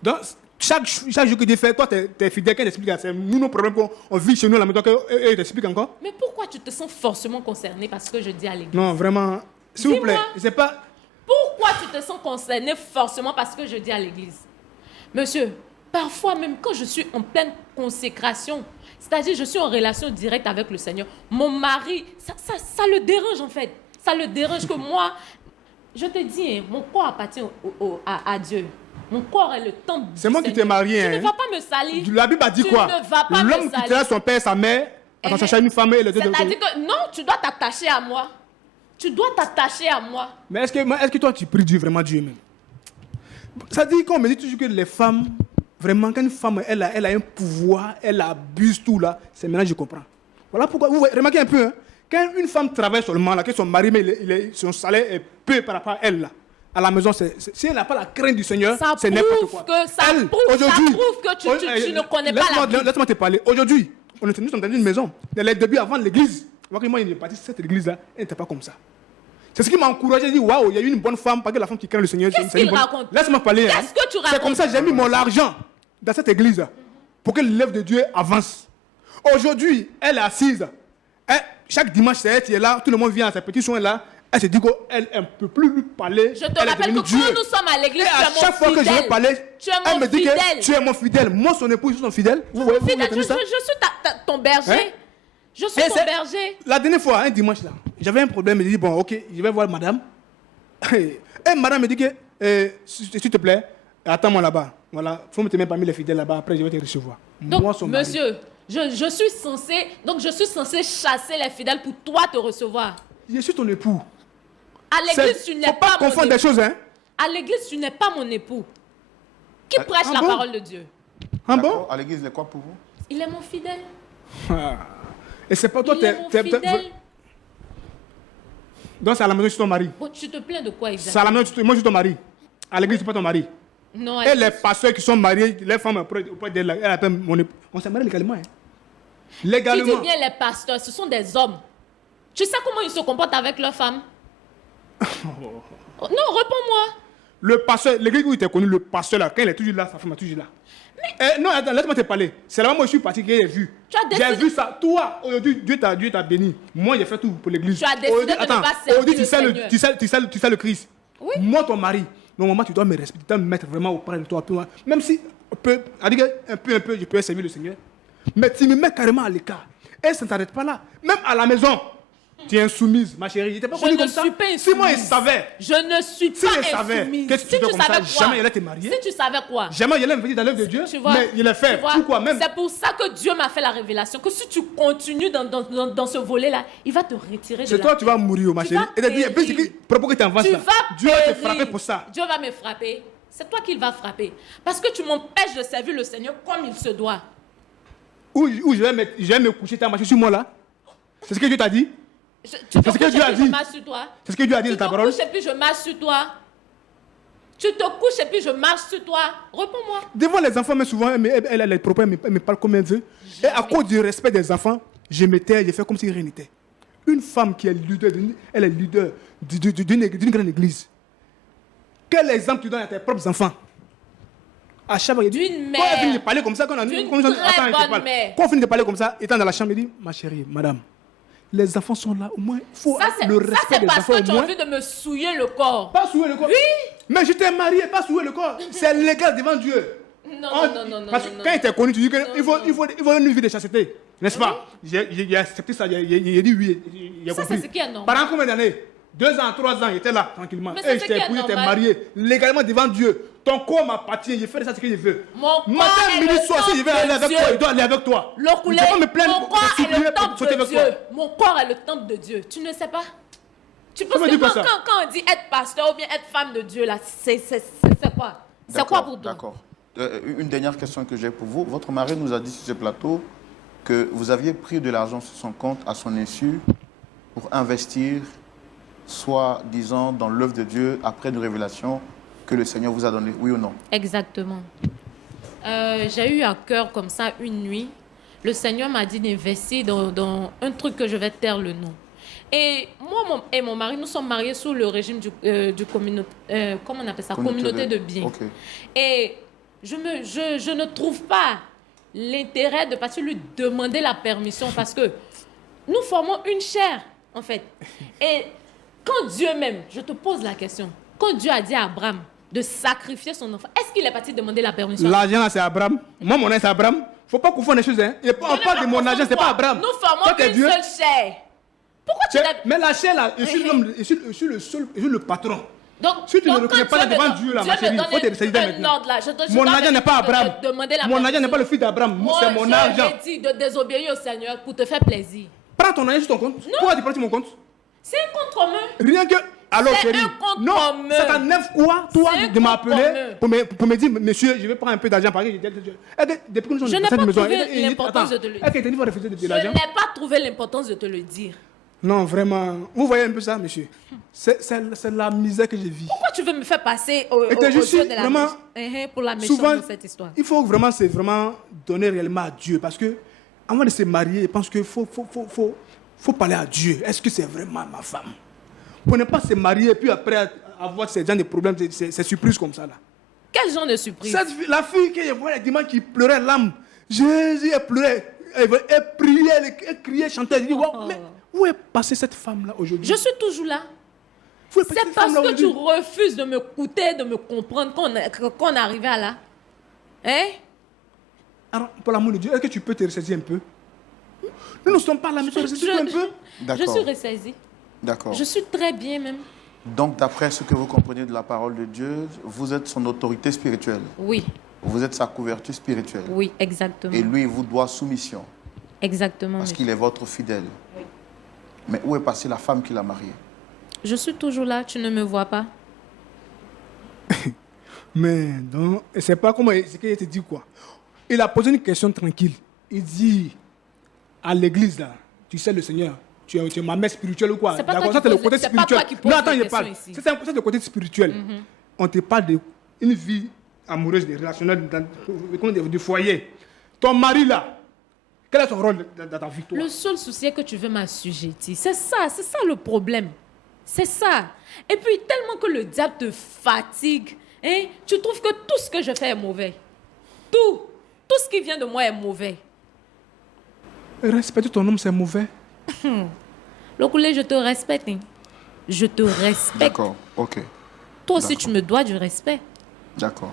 Donc, chaque jour que Dieu fait, toi, tes fidèles, quand ils expliquent, c'est nous nos problèmes qu'on vit chez nous, là, maintenant qu'ils t'expliquent encore. Mais pourquoi tu te sens forcément concerné parce que je dis à l'église? Non, vraiment, s'il vous plaît, c'est pas... Pourquoi tu te sens concerné forcément parce que je dis à l'église? Monsieur, parfois même quand je suis en pleine consécration, c'est-à-dire je suis en relation directe avec le Seigneur, mon mari, ça le dérange en fait. Ça le dérange que moi, je te dis, hein, mon corps appartient à Dieu. Mon corps est le temple du Seigneur. C'est moi qui t'ai marié. Tu ne vas pas me salir. La Bible a dit quoi? Tu ne vas pas me salir. L'homme qui quittera son père et sa mère, attends, chercher une femme et le deux. C'est-à-dire que non, tu dois t'attacher à moi. Tu dois t'attacher à moi. Mais est-ce que toi, tu pries Dieu, vraiment Dieu même? Ça dit qu'on me dit toujours que les femmes, vraiment, quand une femme, elle a un pouvoir, elle abuse tout là, c'est maintenant que je comprends. Voilà pourquoi, vous remarquez un peu, hein, quand une femme travaille seulement, là, que son mari, son salaire est peu par rapport à elle, là, à la maison, si elle n'a pas la crainte du Seigneur, Ça c'est n'importe quoi. ça prouve que tu ne connais pas la Bible. Laisse-moi te parler. Aujourd'hui, nous sommes dans une maison. Dans les débuts, avant l'église, moi, il est parti cette église-là, elle n'était pas comme ça. C'est ce qui m'a encouragé. J'ai dit, waouh, il y a eu une bonne femme, pas que la femme qui craint le Seigneur. Qu'est-ce qu'il raconte? Laisse-moi parler. Qu'est-ce que tu racontes? C'est comme ça que j'ai mis mon argent dans cette église pour que l'œuvre de Dieu avance. Aujourd'hui, elle est assise. Chaque dimanche, c'est elle qui est là. Tout le monde vient à ses petits soins là. Elle se dit qu'elle ne peut plus lui parler. Je te rappelle que quand nous sommes à l'église, et à chaque fois que je vais parler, elle me dit que tu es mon fidèle. Moi, son époux, je suis son fidèle. Vous voyez, je suis ton berger. Hein? Je suis ton berger. La dernière fois, un dimanche là, j'avais un problème. Je dis bon, ok, je vais voir madame. Et madame me dit que, s'il te plaît, attends-moi là-bas. Voilà, il faut me tenir parmi les fidèles là-bas. Après, je vais te recevoir. Donc, moi, son mari. monsieur, je suis censé chasser les fidèles pour toi te recevoir. Je suis ton époux. À l'église, tu n'es faut pas mon confondre des époux. choses, hein. À l'église, tu n'es pas mon époux. Qui prêche la parole de Dieu? Ah bon? À l'église, il est quoi pour vous? Il est mon fidèle. Et c'est pas toi, Il est mon fidèle. Donc c'est à la maison, je suis ton mari. Bon, tu te plains de quoi C'est à exactement? la maison, moi je suis ton mari. À l'église, je suis pas ton mari. Non, Et les pasteurs qui sont mariés, les femmes auprès d'elle, elle appelle mon époux. On s'est marié légalement. Hein. Tu Légalement. dis bien les pasteurs, ce sont des hommes. Tu sais comment ils se comportent avec leurs femmes? Non, réponds-moi. Le pasteur, l'église où il était connu, le pasteur là, quand il est toujours là, sa femme est toujours là. Non, attends, laisse-moi te parler. C'est là-bas moi je suis parti que j'ai vu. J'ai vu ça. Toi, aujourd'hui, Dieu t'a béni. Moi, j'ai fait tout pour l'église. Tu as décidé de ne pas servir le Seigneur. Tu sais le Christ. Oui. Moi, ton mari, normalement, tu dois me respecter, tu dois me mettre vraiment auprès de toi. Même si, un peu, je peux servir le Seigneur. Mais tu me mets carrément à l'écart. Et ça ne t'arrête pas là. Même à la maison. Tu es insoumise, ma chérie. Il n'était pas connu comme ça. Si moi, il savait. Je ne suis pas insoumise. Qu'est-ce que tu fais comme ça? Jamais il allait te marier. Si tu savais quoi? Jamais il allait me venir dans l'œuvre de Dieu. Mais il l'a fait. Pourquoi même? C'est pour ça que Dieu m'a fait la révélation. Que si tu continues dans ce volet-là, il va te retirer de la c'est toi, tu vas mourir, ma chérie. Et puis, propos que tu avances là. Dieu va te frapper pour ça. Dieu va me frapper. C'est toi qu'il va frapper. Parce que tu m'empêches de servir le Seigneur comme il se doit. Où je vais me coucher, tu as marché sur moi là? C'est ce que Dieu t'a dit? Tu te couches et puis je marche sur toi. C'est ce que Dieu a dit dans ta parole. Tu te couches et puis je marche sur toi. Tu te couches et puis je marche sur toi. Réponds-moi. Devant les enfants, mais souvent, elle a les propos, elle me parle comme elle veut. Et à cause du respect des enfants, je m'étais, j'ai fait comme si rien n'était. Une femme qui est leader, elle est leader d'une grande église. Quel exemple tu donnes à tes propres enfants? À chaque fois, d'une mère. Quand elle finit de parler comme ça, quand on finit de parler comme ça, étant dans la chambre, il dit, ma chérie, madame, les enfants sont là, au moins, il faut le respect des enfants. Ça, c'est parce que tu as envie de me souiller le corps. Pas souiller le corps? Oui. Mais je t'ai marié, pas souiller le corps. C'est légal devant Dieu. Non. Parce que quand il était connu, tu dis qu'il faut une vie de chasteté. N'est-ce pas? J'ai accepté ça, j'ai dit oui, j'ai compris. Ça, c'est ce qui est normal. Pendant combien d'années? 2 ans, 3 ans, il était là, tranquillement. Mais Et je t'ai épousé, j'étais marié, légalement devant Dieu. Ton corps m'appartient, je fais ça ce que je veux. Matin, midi, soir, si je vais aller avec toi, il doit aller avec toi. L'oculé, mon corps est le temple de Dieu. Mon corps est le temple de Dieu. Tu ne sais pas? Tu penses que quand on dit être pasteur ou bien être femme de Dieu, là, c'est quoi? C'est quoi pour toi? D'accord. Une dernière question que j'ai pour vous. Votre mari nous a dit sur ce plateau que vous aviez pris de l'argent sur son compte à son insu pour investir, soit disant dans l'œuvre de Dieu après une révélation que le Seigneur vous a donnée, oui ou non? Exactement. J'ai eu à cœur comme ça une nuit. Le Seigneur m'a dit d'investir dans un truc que je vais taire le nom. Et moi et mon mari, nous sommes mariés sous le régime du comment on appelle ça? Communauté de biens. Okay. Et je ne trouve pas l'intérêt de partir lui demander la permission parce que nous formons une chair, en fait. Et quand Dieu même, je te pose la question, quand Dieu a dit à Abraham de sacrifier son enfant, est-ce qu'il est parti demander la permission? L'argent, c'est Abraham. Moi, mon nom, c'est Abraham. Il ne faut pas confondre les choses. Hein. On parle de mon argent, ce n'est pas Abraham. Nous formons une seule chair. Pourquoi tu n'as... Mais la chair, là, je suis le patron. Donc, si tu ne le reconnais pas devant Dieu, là, ma chérie, il faut te décider maintenant. Mon argent n'est pas Abraham. Mon argent n'est pas le fils d'Abraham. C'est mon argent. Je t'ai dit de désobéir au Seigneur pour te faire plaisir. Prends ton argent sur ton compte. Pourquoi tu prends mon compte? C'est un compte commun. Rien que... Alors, c'est chérie, un compte non, commun. c'est à 9 quoi, toi, de m'appeler pour me dire, monsieur, je vais prendre un peu d'argent par exemple. Depuis que nous sommes dans cette maison... Je n'ai pas trouvé l'importance de te le dire. Je n'ai pas trouvé l'importance de te le dire. Non, vraiment. Vous voyez un peu ça, monsieur? C'est la misère que je vis. Pourquoi tu veux me faire passer au Et que je jeu suis de la vraiment- pour la méchante Souvent, de cette histoire? il faut vraiment, c'est vraiment donner réellement à Dieu. Parce que avant de se marier, je pense qu'il faut parler à Dieu. Est-ce que c'est vraiment ma femme? Pour ne pas se marier et puis après avoir ces gens de problèmes, ces surprises comme ça là. Quel genre de surprise? La fille que je vois le dimanche qui pleurait l'âme, Jésus, elle pleurait, elle priait, elle criait, chantait. Je dis, wow, mais où est passée cette femme-là aujourd'hui? Je suis toujours là. Où est passée C'est cette parce femme-là que tu aujourd'hui? refuses de m'écouter, de me comprendre qu'on est arrivé à là. Hein? Alors, pour l'amour de Dieu, est-ce que tu peux te ressaisir un peu? Nous ne sommes pas là, mais tu te ressaisir un peu? Je D'accord. suis ressaisie. D'accord. Je suis très bien même. Donc, d'après ce que vous comprenez de la parole de Dieu, vous êtes son autorité spirituelle. Oui, Vous êtes sa couverture spirituelle. oui, exactement. Et lui, il vous doit soumission. Exactement. Parce monsieur. qu'il est votre fidèle. Mais où est passée la femme qui l'a marié? Je suis toujours là, tu ne me vois pas. Mais donc, c'est pas comment ce qu'il te dit quoi. Il a posé une question tranquille. Il dit à l'église là, tu sais le Seigneur, tu es ma mère spirituelle ou quoi? C'est pas D'accord, toi ça qui c'est le pose- côté c'est pas spirituel. toi qui poses Non, attends, les je parle. questions ici. C'est le côté spirituel. On te parle d'une vie amoureuse, relationnelle, du foyer. Ton mari là, quel est son rôle dans ta victoire? Le seul souci est que tu veux m'assujettir. C'est ça le problème. C'est ça. Et puis, tellement que le diable te fatigue, hein, tu trouves que tout ce que je fais est mauvais. Tout ce qui vient de moi est mauvais. Respecter ton homme, c'est mauvais. Lokoulé, je te respecte. Hein. Je te respecte. D'accord, ok. Toi aussi, D'accord. tu me dois du respect. D'accord.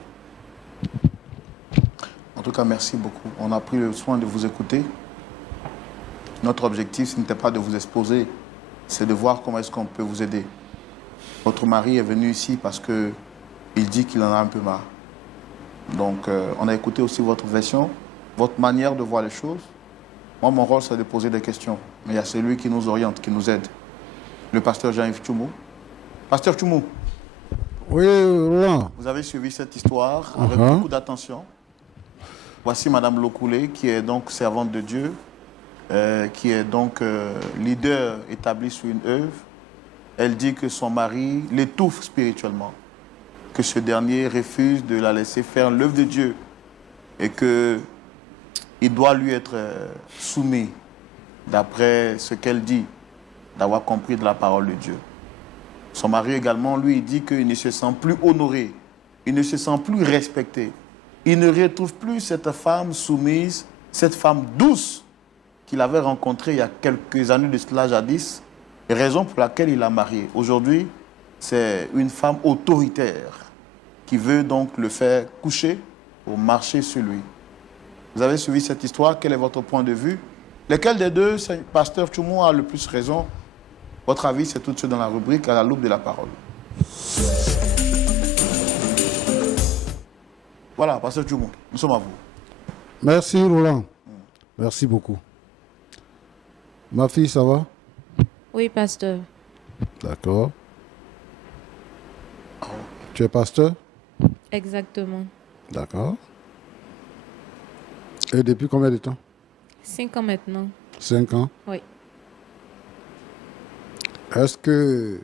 En tout cas, merci beaucoup. On a pris le soin de vous écouter. Notre objectif, ce n'était pas de vous exposer, c'est de voir comment est-ce qu'on peut vous aider. Votre mari est venu ici parce qu'il dit qu'il en a un peu marre. Donc, on a écouté aussi votre version, votre manière de voir les choses. Moi, mon rôle, c'est de poser des questions. Mais il y a celui qui nous oriente, qui nous aide. Le pasteur Jean-Yves Tchoumou. Pasteur Tchoumou, Oui, Roland. vous avez suivi cette histoire avec beaucoup d'attention. Voici Madame Lokoulé, qui est donc servante de Dieu, qui est donc leader établi sur une œuvre. Elle dit que son mari l'étouffe spirituellement, que ce dernier refuse de la laisser faire l'œuvre de Dieu et qu'il doit lui être soumis, d'après ce qu'elle dit, d'avoir compris de la parole de Dieu. Son mari également, lui, il dit qu'il ne se sent plus honoré, il ne se sent plus respecté. Il ne retrouve plus cette femme soumise, cette femme douce qu'il avait rencontrée il y a quelques années de cela jadis, raison pour laquelle il l'a mariée. Aujourd'hui, c'est une femme autoritaire qui veut donc le faire coucher pour marcher sur lui. Vous avez suivi cette histoire, quel est votre point de vue? Lequel des deux, pasteur Tchoumou, a le plus raison? Votre avis, c'est tout de suite dans la rubrique à la loupe de la parole. Voilà, pasteur Tchoumou, nous sommes à vous. Merci, Roland. Merci beaucoup. Ma fille, ça va? Oui, pasteur. D'accord. Tu es pasteur? Exactement. D'accord. Et depuis combien de temps? 5 ans maintenant. 5 ans. Oui. Est-ce que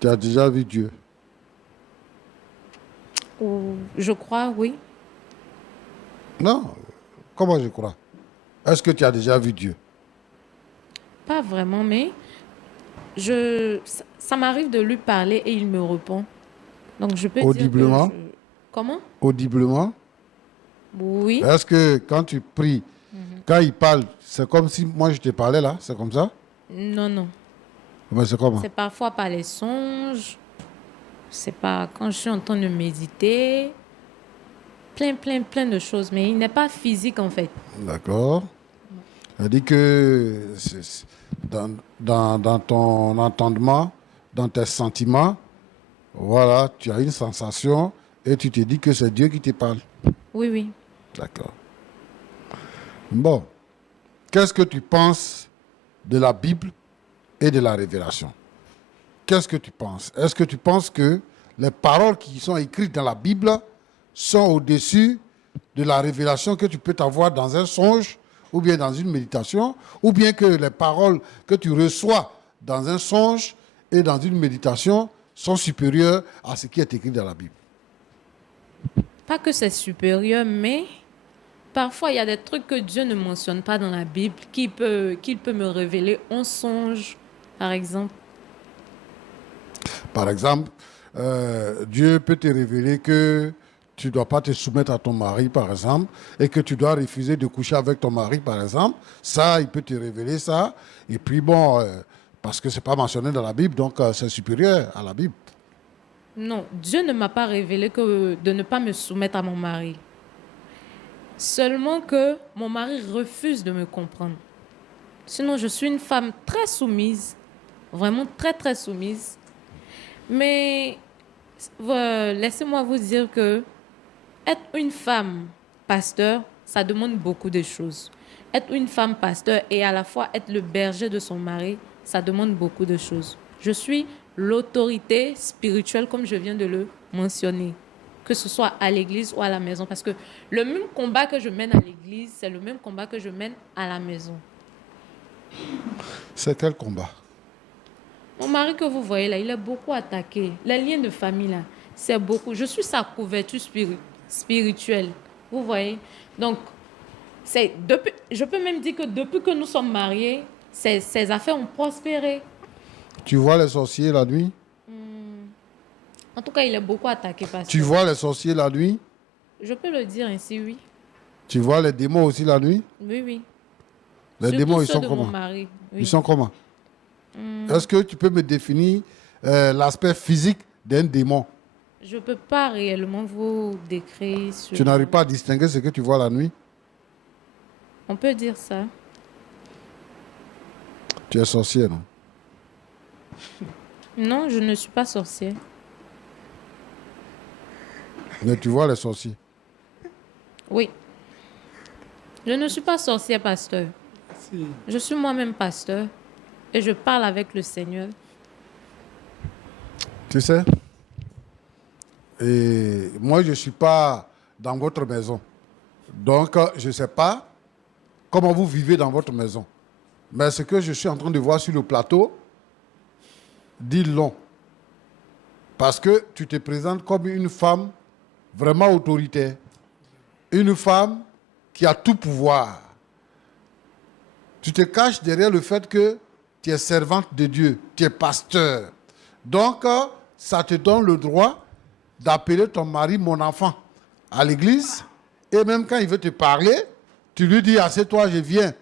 tu as déjà vu Dieu? Je crois, oui. Non. Comment je crois? Est-ce que tu as déjà vu Dieu? Pas vraiment, mais ça m'arrive de lui parler et il me répond. Donc je peux Audiblement? dire que Comment? Audiblement? Oui. Est-ce que quand tu pries, quand il parle, c'est comme si moi je te parlais là? C'est comme ça? Non, non. Mais c'est comment? C'est parfois par les songes. C'est pas quand je suis en train de méditer. Plein de choses. Mais il n'est pas physique en fait. D'accord. Elle dit que dans ton entendement, dans tes sentiments, voilà, tu as une sensation et tu te dis que c'est Dieu qui te parle. Oui, oui. D'accord. Bon. Qu'est-ce que tu penses de la Bible et de la révélation? Qu'est-ce que tu penses? Est-ce que tu penses que les paroles qui sont écrites dans la Bible sont au-dessus de la révélation que tu peux avoir dans un songe ou bien dans une méditation, ou bien que les paroles que tu reçois dans un songe et dans une méditation sont supérieures à ce qui est écrit dans la Bible? Pas que c'est supérieur, mais parfois il y a des trucs que Dieu ne mentionne pas dans la Bible qu'il peut me révéler en songe, par exemple. Par exemple, Dieu peut te révéler que tu ne dois pas te soumettre à ton mari, par exemple, et que tu dois refuser de coucher avec ton mari, par exemple. Ça, il peut te révéler ça. Et puis bon, parce que ce n'est pas mentionné dans la Bible, donc c'est supérieur à la Bible. Non, Dieu ne m'a pas révélé que de ne pas me soumettre à mon mari. Seulement que mon mari refuse de me comprendre. Sinon, je suis une femme très soumise, vraiment très, très soumise. Mais laissez-moi vous dire que être une femme pasteur, ça demande beaucoup de choses. Être une femme pasteur et à la fois être le berger de son mari, ça demande beaucoup de choses. Je suis l'autorité spirituelle, comme je viens de le mentionner, que ce soit à l'église ou à la maison. Parce que le même combat que je mène à l'église, c'est le même combat que je mène à la maison. C'est quel combat? Mon mari que vous voyez là, il est beaucoup attaqué. Les liens de famille là, c'est beaucoup. Je suis sa couverture spirituelle. Vous voyez? Donc, je peux même dire que depuis que nous sommes mariés, ses affaires ont prospéré. Tu vois les sorciers la nuit? En tout cas, il est beaucoup attaqué. Pasteur. Tu vois les sorciers la nuit? Je peux le dire ainsi, oui. Tu vois les démons aussi la nuit? Oui, oui. Les Surtout démons, ils ceux sont de comment? mon mari, oui. Ils sont comment? Est-ce que tu peux me définir l'aspect physique d'un démon? Je ne peux pas réellement vous décrire. Tu n'arrives pas à distinguer ce que tu vois la nuit? On peut dire ça. Tu es sorcier, non? Non, je ne suis pas sorcière. Mais tu vois les sorciers? Oui. Je ne suis pas sorcière, pasteur. Si. Je suis moi-même pasteur et je parle avec le Seigneur. Tu sais? Et moi, je ne suis pas dans votre maison. Donc, je ne sais pas comment vous vivez dans votre maison. Mais ce que je suis en train de voir sur le plateau, dit long. Parce que tu te présentes comme une femme vraiment autoritaire. Une femme qui a tout pouvoir. Tu te caches derrière le fait que tu es servante de Dieu, tu es pasteur. Donc, ça te donne le droit d'appeler ton mari mon enfant à l'église. Et même quand il veut te parler, tu lui dis, assieds-toi, je viens.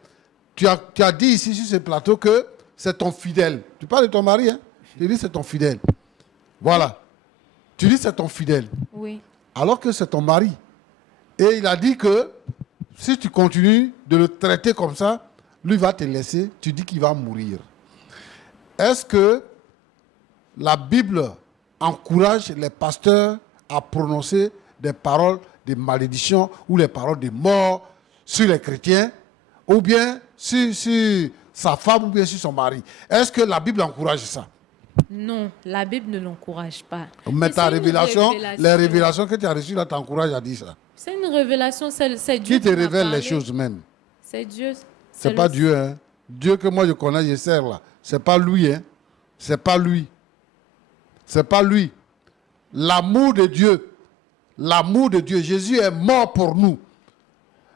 Tu as dit ici sur ce plateau que c'est ton fidèle. Tu parles de ton mari, hein? Tu dis c'est ton fidèle. Voilà. Tu dis c'est ton fidèle. Oui. Alors que c'est ton mari. Et il a dit que si tu continues de le traiter comme ça, lui va te laisser, tu dis qu'il va mourir. Est-ce que la Bible encourage les pasteurs à prononcer des paroles de malédiction ou les paroles de mort sur les chrétiens, ou bien sur sa femme ou bien sur son mari? Est-ce que la Bible encourage ça? Non, la Bible ne l'encourage pas. Mais ta c'est une révélation, les révélations que tu as reçues là t'encouragent à dire ça. C'est une révélation, c'est Dieu Qui te m'a révèle les parlé. choses même? C'est Dieu. C'est pas Dieu, hein. Dieu que moi je connais, je sers là. C'est pas lui, hein. C'est pas lui. C'est pas lui. L'amour de Dieu. L'amour de Dieu. Jésus est mort pour nous.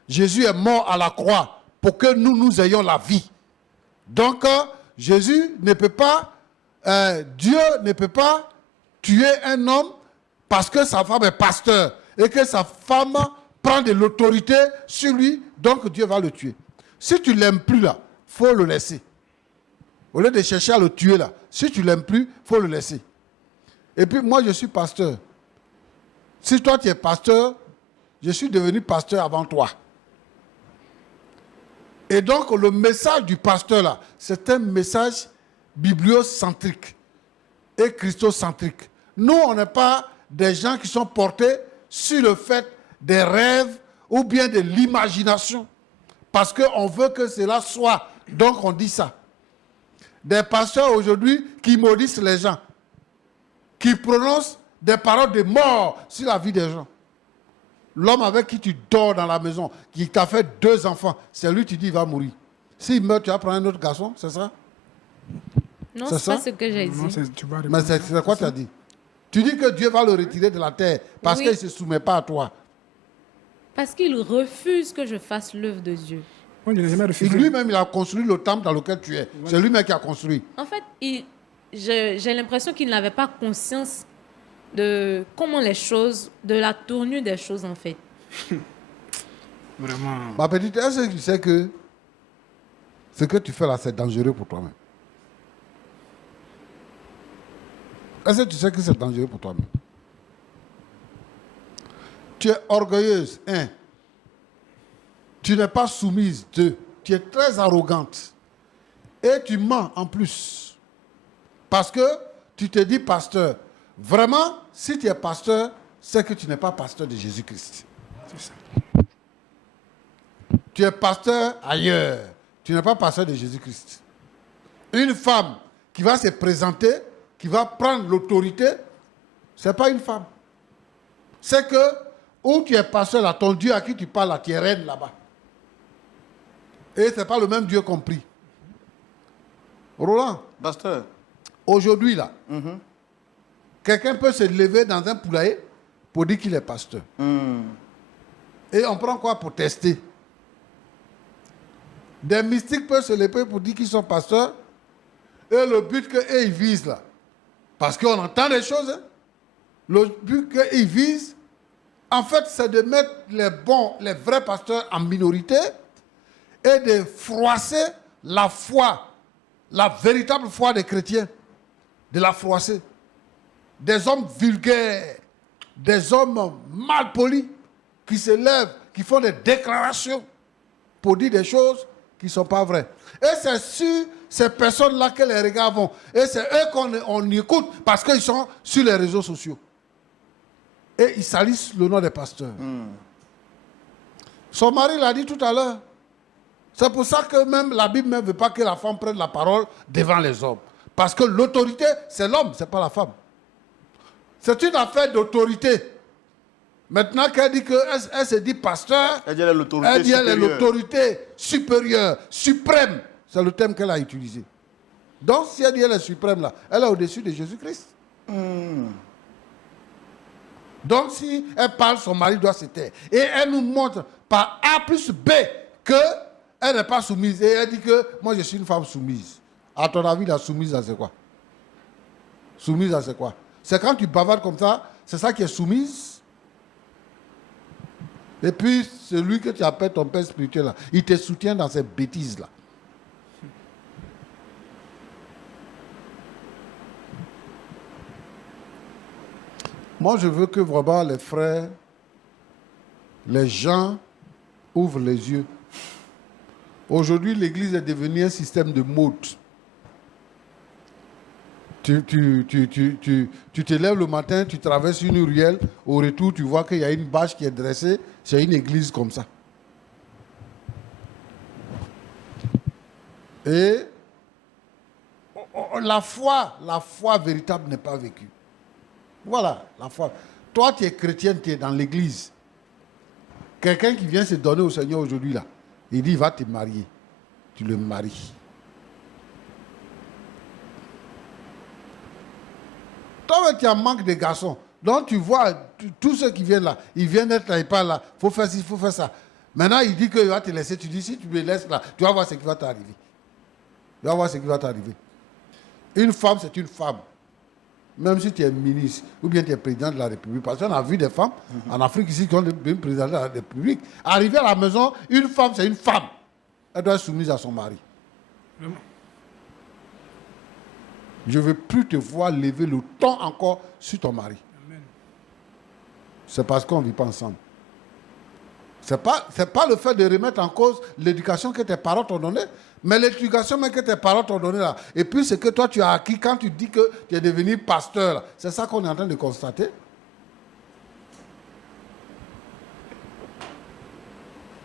Jésus est mort à la croix pour que nous ayons la vie. Donc, Jésus ne peut pas, Dieu ne peut pas tuer un homme parce que sa femme est pasteur et que sa femme prend de l'autorité sur lui, donc Dieu va le tuer. Si tu ne l'aimes plus là, il faut le laisser. Au lieu de chercher à le tuer là, si tu ne l'aimes plus, il faut le laisser. Et puis moi je suis pasteur. Si toi tu es pasteur, je suis devenu pasteur avant toi. Et donc le message du pasteur là, c'est un message bibliocentrique et christocentrique. Nous, on n'est pas des gens qui sont portés sur le fait des rêves ou bien de l'imagination. Parce qu'on veut que cela soit. Donc on dit ça. Des pasteurs aujourd'hui qui maudissent les gens, qui prononcent des paroles de mort sur la vie des gens. l'homme avec qui tu dors dans la maison, qui t'a fait 2 enfants, c'est lui, tu dis, il va mourir. S'il meurt, tu vas prendre un autre garçon, c'est ça? Non, C'est c'est pas ça? ce que j'ai Non, dit. tu vas Mais répondre. c'est quoi tu as dit? Tu dis que Dieu va le retirer de la terre parce Oui. qu'il ne se soumet pas à toi. Parce qu'il refuse que je fasse l'œuvre de Dieu. Moi, je n'ai jamais Et refusé. lui-même, il a construit le temple dans lequel tu es. C'est lui-même qui a construit. En fait, j'ai l'impression qu'il n'avait pas conscience de comment les choses, de la tournure des choses en fait. Vraiment. Ma petite, est-ce que tu sais que ce que tu fais là, c'est dangereux pour toi-même? Est-ce que tu sais que c'est dangereux pour toi-même? Tu es orgueilleuse, 1. Tu n'es pas soumise, 2. Tu es très arrogante. Et tu mens en plus. Parce que tu te dis pasteur. Vraiment, si tu es pasteur, c'est que tu n'es pas pasteur de Jésus-Christ. C'est ça. Tu es pasteur ailleurs. Tu n'es pas pasteur de Jésus-Christ. Une femme qui va se présenter, qui va prendre l'autorité, ce n'est pas une femme. C'est que, où tu es pasteur là, ton Dieu à qui tu parles là, tu es reine là-bas. Et ce n'est pas le même Dieu qu'on prie. Roland, Pasteur, aujourd'hui là, quelqu'un peut se lever dans un poulailler pour dire qu'il est pasteur. Et on prend quoi pour tester? Des mystiques peuvent se lever pour dire qu'ils sont pasteurs. Et le but qu'ils visent là, parce qu'on entend des choses, hein, le but qu'ils visent, en fait, c'est de mettre les vrais pasteurs en minorité et de froisser la foi, la véritable foi des chrétiens, de la froisser. Des hommes vulgaires, des hommes mal polis, qui se lèvent, qui font des déclarations pour dire des choses qui ne sont pas vraies. Et c'est sur ces personnes-là que les regards vont. Et c'est eux qu'on écoute parce qu'ils sont sur les réseaux sociaux. Et ils salissent le nom des pasteurs. Son mari l'a dit tout à l'heure. C'est pour ça que même la Bible ne veut pas que la femme prenne la parole devant les hommes. Parce que l'autorité, c'est l'homme, ce n'est pas la femme. C'est une affaire d'autorité. Maintenant qu'elle dit qu'elle se dit pasteur, elle dit elle est l'autorité elle dit elle est supérieure. l'autorité supérieure, suprême. C'est le terme qu'elle a utilisé. Donc si elle dit elle est suprême là, elle est au-dessus de Jésus-Christ. Donc si elle parle, son mari doit se taire. Et elle nous montre par A plus B qu'elle n'est pas soumise. Et elle dit que moi je suis une femme soumise. À ton avis, la soumise, c'est quoi? Soumise, c'est quoi? C'est quand tu bavardes comme ça, c'est ça qui est soumise. Et puis, celui que tu appelles ton père spirituel, là, il te soutient dans ces bêtises-là. Moi, je veux que vraiment les frères, les gens ouvrent les yeux. Aujourd'hui, l'Église est devenue un système de mode. Tu te lèves le matin, tu traverses une ruelle, au retour, tu vois qu'il y a une bâche qui est dressée, c'est une église comme ça. Et la foi véritable n'est pas vécue. Voilà, la foi. Toi, tu es chrétien, tu es dans l'église. Quelqu'un qui vient se donner au Seigneur aujourd'hui, là, il dit, il va te marier. Tu le maries. Toi, tu as manque de garçons. Donc, tu vois, tous ceux qui viennent là, ils viennent être là, ils parlent là. Il faut faire ci, il faut faire ça. Maintenant, il dit qu'il va te laisser. Tu dis, si tu me laisses là, tu vas voir ce qui va t'arriver. Tu vas voir ce qui va t'arriver. Une femme, c'est une femme. Même si tu es ministre ou bien tu es président de la République. Parce qu'on a vu des femmes en Afrique ici qui ont devenu président de la République. Arriver à la maison, une femme, c'est une femme. Elle doit être soumise à son mari. Vraiment. Je ne veux plus te voir lever le ton encore sur ton mari. Amen. C'est parce qu'on ne vit pas ensemble. Ce n'est pas le fait de remettre en cause l'éducation que tes parents t'ont donnée, mais l'éducation même que tes parents t'ont donnée là. Et puis ce que toi tu as acquis quand tu dis que tu es devenu pasteur là. C'est ça qu'on est en train de constater.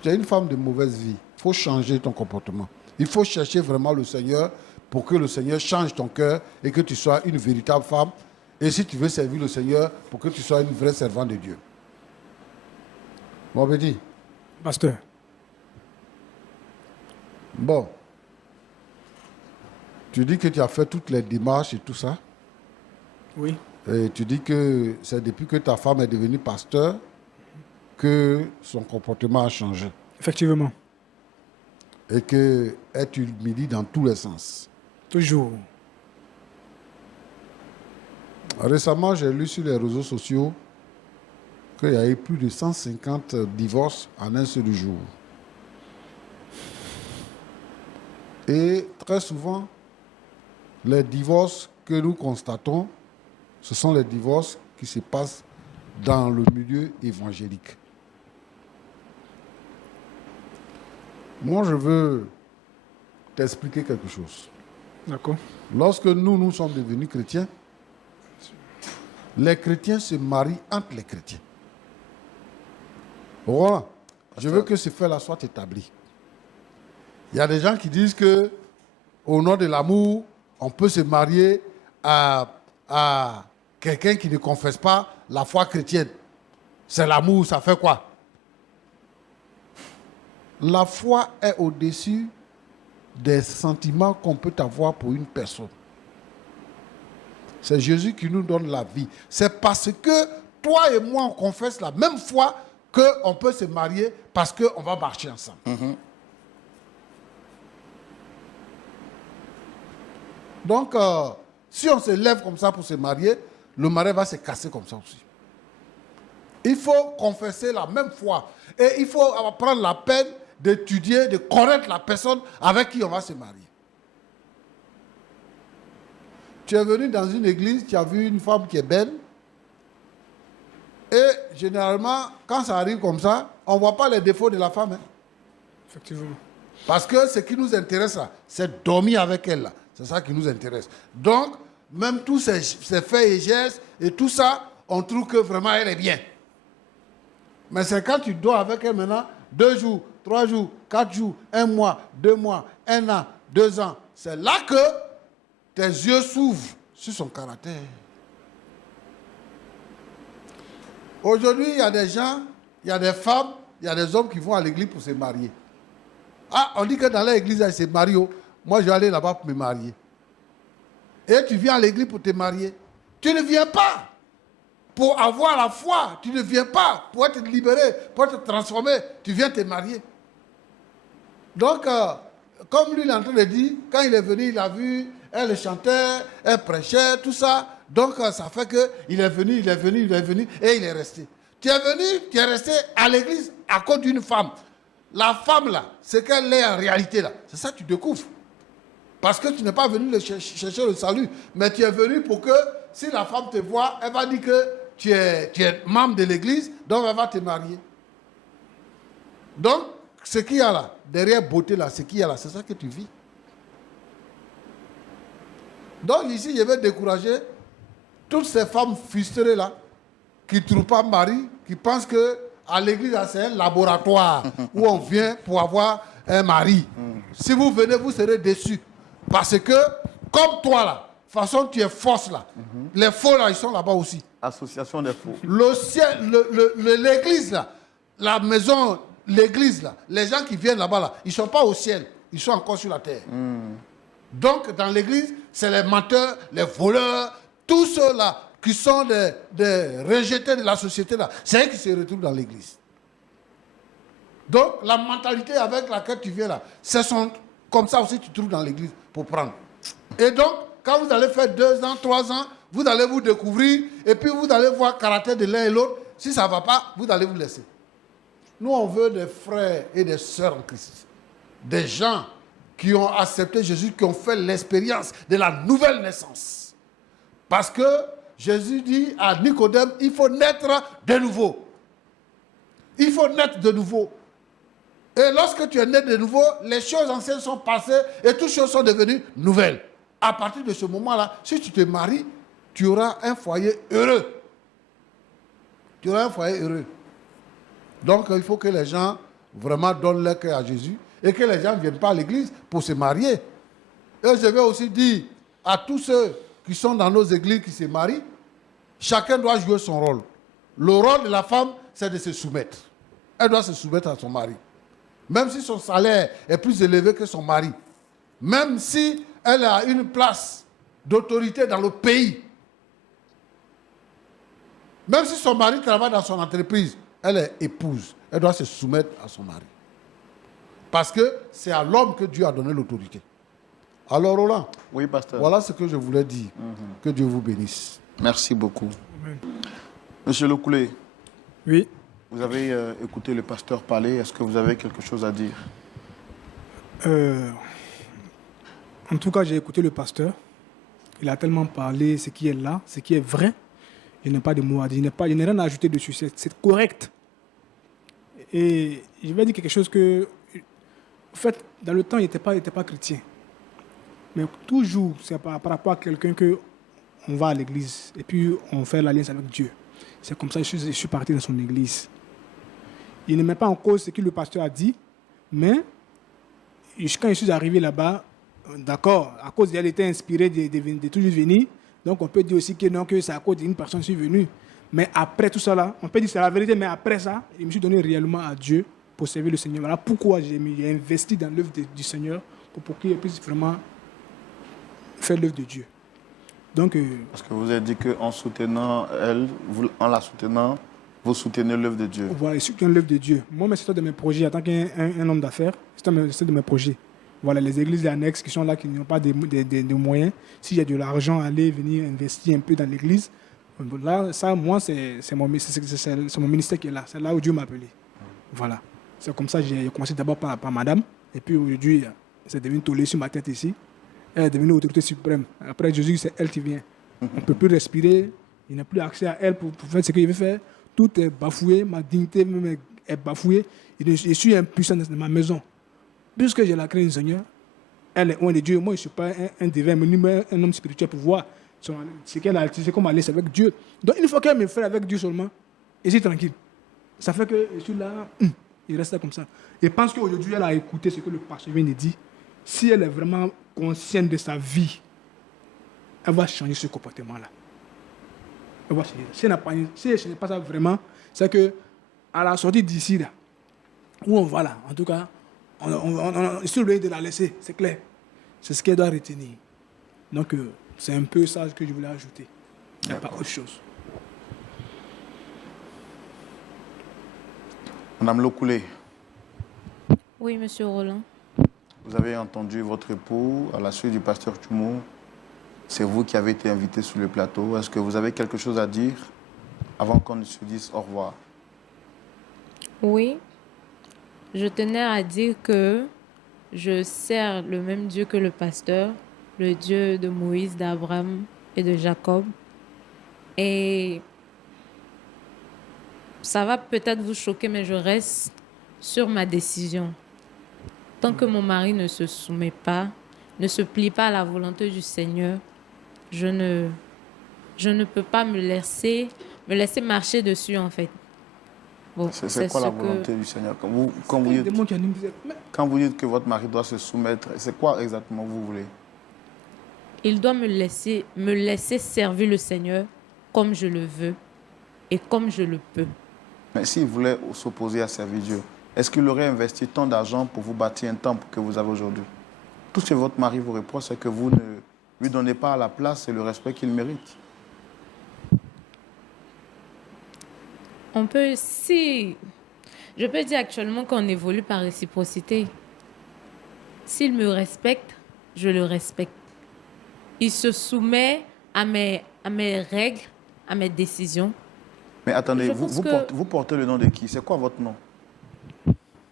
Tu es une femme de mauvaise vie. Il faut changer ton comportement. Il faut chercher vraiment le Seigneur pour que le Seigneur change ton cœur et que tu sois une véritable femme. Et si tu veux servir le Seigneur, pour que tu sois une vraie servante de Dieu. Mon petit. Pasteur. Bon. Tu dis que tu as fait toutes les démarches et tout ça. Oui. Et tu dis que c'est depuis que ta femme est devenue pasteur que son comportement a changé. Effectivement. Et qu'elle t'humilie dans tous les sens. Toujours. Récemment, j'ai lu sur les réseaux sociaux qu'il y a eu plus de 150 divorces en un seul jour. Et très souvent, les divorces que nous constatons, ce sont les divorces qui se passent dans le milieu évangélique. Moi, je veux t'expliquer quelque chose. D'accord. Lorsque nous sommes devenus chrétiens, les chrétiens se marient entre les chrétiens. Voilà. Je veux que ce fait-là soit établi. Il y a des gens qui disent que, au nom de l'amour, on peut se marier à quelqu'un qui ne confesse pas la foi chrétienne. C'est l'amour, ça fait quoi? La foi est au-dessus des sentiments qu'on peut avoir pour une personne. C'est Jésus qui nous donne la vie. C'est parce que toi et moi, on confesse la même foi qu'on peut se marier parce qu'on va marcher ensemble. Donc, si on se lève comme ça pour se marier, le mariage va se casser comme ça aussi. Il faut confesser la même foi. Et il faut prendre la peine d'étudier, de connaître la personne avec qui on va se marier. Tu es venu dans une église, tu as vu une femme qui est belle. Et généralement, quand ça arrive comme ça, on ne voit pas les défauts de la femme. Hein. Effectivement. Parce que ce qui nous intéresse, là, c'est dormir avec elle. Là. C'est ça qui nous intéresse. Donc, même tous ces faits et gestes et tout ça, on trouve que vraiment elle est bien. Mais c'est quand tu dors avec elle maintenant, 2 jours, 3 jours, 4 jours, 1 mois, 2 mois, 1 an, 2 ans. C'est là que tes yeux s'ouvrent sur son caractère. Aujourd'hui, il y a des gens, il y a des femmes, il y a des hommes qui vont à l'église pour se marier. Ah, on dit que dans l'église, ils se marient. Moi, je vais aller là-bas pour me marier. Et tu viens à l'église pour te marier. Tu ne viens pas pour avoir la foi. Tu ne viens pas pour être libéré, pour être transformé. Tu viens te marier. Donc, comme lui, il est en train de dire, quand il est venu, il a vu, elle chantait, elle prêchait, tout ça. Donc, ça fait qu'il est venu, et il est resté. Tu es venu, tu es resté à l'église à cause d'une femme. La femme, là, ce qu'elle est en réalité, là, c'est ça que tu découvres. Parce que tu n'es pas venu chercher le salut, mais tu es venu pour que, si la femme te voit, elle va dire que tu es membre de l'église, donc elle va te marier. Donc, ce qu'il y a là, derrière beauté, là, ce qu'il y a là, c'est ça que tu vis. Donc, ici, je vais décourager toutes ces femmes frustrées là, qui ne trouvent pas mari, qui pensent que à l'église, c'est un laboratoire où on vient pour avoir un mari. Si vous venez, vous serez déçus. Parce que, comme toi là, de toute façon, tu es fausse là. Les faux là, ils sont là-bas aussi. Association des faux. Le ciel, l'église là, la maison, l'église là, les gens qui viennent là-bas là, ils ne sont pas au ciel, ils sont encore sur la terre. Donc, dans l'église, c'est les menteurs, les voleurs, tous ceux-là qui sont des rejetés de la société là, c'est eux qui se retrouvent dans l'église. Donc, la mentalité avec laquelle tu viens là, ce sont comme ça aussi tu trouves dans l'église pour prendre. Et donc, quand vous allez faire 2 ans, 3 ans, vous allez vous découvrir et puis vous allez voir le caractère de l'un et l'autre. Si ça ne va pas, vous allez vous laisser. Nous, on veut des frères et des sœurs en Christ. Des gens qui ont accepté Jésus, qui ont fait l'expérience de la nouvelle naissance. Parce que Jésus dit à Nicodème, il faut naître de nouveau. Il faut naître de nouveau. Et lorsque tu es né de nouveau, les choses anciennes sont passées et toutes choses sont devenues nouvelles. À partir de ce moment-là, si tu te maries, tu auras un foyer heureux. Tu auras un foyer heureux. Donc, il faut que les gens vraiment donnent leur cœur à Jésus et que les gens ne viennent pas à l'église pour se marier. Et je vais aussi dire à tous ceux qui sont dans nos églises qui se marient, chacun doit jouer son rôle. Le rôle de la femme, c'est de se soumettre. elle doit se soumettre à son mari. Même si son salaire est plus élevé que son mari. Même si elle a une place d'autorité dans le pays. Même si son mari travaille dans son entreprise, elle est épouse. Elle doit se soumettre à son mari. Parce que c'est à l'homme que Dieu a donné l'autorité. Alors Roland, Oui, pasteur. voilà ce que je voulais dire. Que Dieu vous bénisse. Merci beaucoup. Monsieur Lokoulé, Oui. vous avez écouté le pasteur parler. Est-ce que vous avez quelque chose à dire? En tout cas, j'ai écouté le pasteur. Il a tellement parlé ce qui est là, ce qui est vrai. Je n'ai pas de mots à dire. Je n'ai rien à ajouter dessus. C'est correct. Et je vais dire quelque chose que... En fait, dans le temps, il n'était pas chrétien. Mais toujours, c'est par rapport à quelqu'un qu'on va à l'église et puis on fait l'alliance avec Dieu. C'est comme ça que je suis parti dans son église. Il ne met pas en cause ce que le pasteur a dit, mais quand je suis arrivé là-bas, d'accord, à cause d'elle était inspirée de toujours venir, donc on peut dire aussi que non, que c'est à cause d'une personne que je suis venu. Mais après tout ça là, on peut dire que c'est la vérité, mais après ça, je me suis donné réellement à Dieu pour servir le Seigneur. Voilà pourquoi j'ai investi dans l'œuvre du Seigneur pour qu'il puisse vraiment faire l'œuvre de Dieu. Donc, Parce que vous avez dit qu'en soutenant elle, en la soutenant, vous soutenez l'œuvre de Dieu. voilà, je soutiens l'œuvre de Dieu. Moi, c'est de mes projets, en tant qu'un homme d'affaires, c'est de mes projets. Voilà, les églises annexes qui sont là, qui n'ont pas de moyens, s'il y a de l'argent, aller venir investir un peu dans l'église, là, ça, moi, c'est mon ministère qui est là. C'est là où Dieu m'a appelé. Voilà. C'est comme ça que j'ai commencé d'abord par madame, et puis aujourd'hui, c'est devenu tollé sur ma tête ici. Elle est devenue autorité suprême. Après Jésus, c'est elle qui vient. On ne peut plus respirer. Il n'a plus accès à elle pour faire ce qu'il veut faire. Tout est bafoué. Ma dignité même est bafouée. Je suis impuissant dans ma maison. Puisque j'ai la crainte du Seigneur, elle est loin de Dieu. Moi, je ne suis pas un divin, mais un homme spirituel pour voir ce qu'elle a, c'est comme aller avec Dieu. Donc, une fois qu'elle me fait avec Dieu seulement, je suis tranquille. Ça fait que je suis là, il reste là comme ça. Et pense qu'aujourd'hui, elle a écouté ce que le pasteur vient de dire. Si elle est vraiment consciente de sa vie, elle va changer ce comportement-là. Elle va changer. Si elle ne pas ça vraiment, c'est que à la sortie d'ici, là, où on va là, en tout cas, on est sur le lieu de la laisser, c'est clair. C'est ce qu'elle doit retenir. Donc, c'est un peu ça que je voulais ajouter. Il n'y a pas autre chose. Madame Lokoulé, Oui, monsieur Roland. vous avez entendu votre époux à la suite du pasteur Tchoumo. C'est vous qui avez été invité sur le plateau. Est-ce que vous avez quelque chose à dire avant qu'on ne se dise au revoir? Oui, je tenais à dire que je sers le même Dieu que le pasteur, le Dieu de Moïse, d'Abraham et de Jacob. Et ça va peut-être vous choquer, mais je reste sur ma décision. Tant que mon mari ne se soumet pas, ne se plie pas à la volonté du Seigneur, je ne peux pas me laisser marcher dessus, en fait. Bon, C'est quoi la volonté du Seigneur? Quand vous dites que votre mari doit se soumettre, c'est quoi exactement vous voulez? Il doit me laisser servir le Seigneur comme je le veux et comme je le peux. Mais s'il voulait s'opposer à servir Dieu, est-ce qu'il aurait investi tant d'argent pour vous bâtir un temple que vous avez aujourd'hui? Tout ce que votre mari vous reproche, c'est que vous ne lui donnez pas la place et le respect qu'il mérite. Je peux dire actuellement qu'on évolue par réciprocité. S'il me respecte, je le respecte. Il se soumet à mes règles, à mes décisions. Mais attendez, Je vous pense que- portez le nom de qui? C'est quoi votre nom?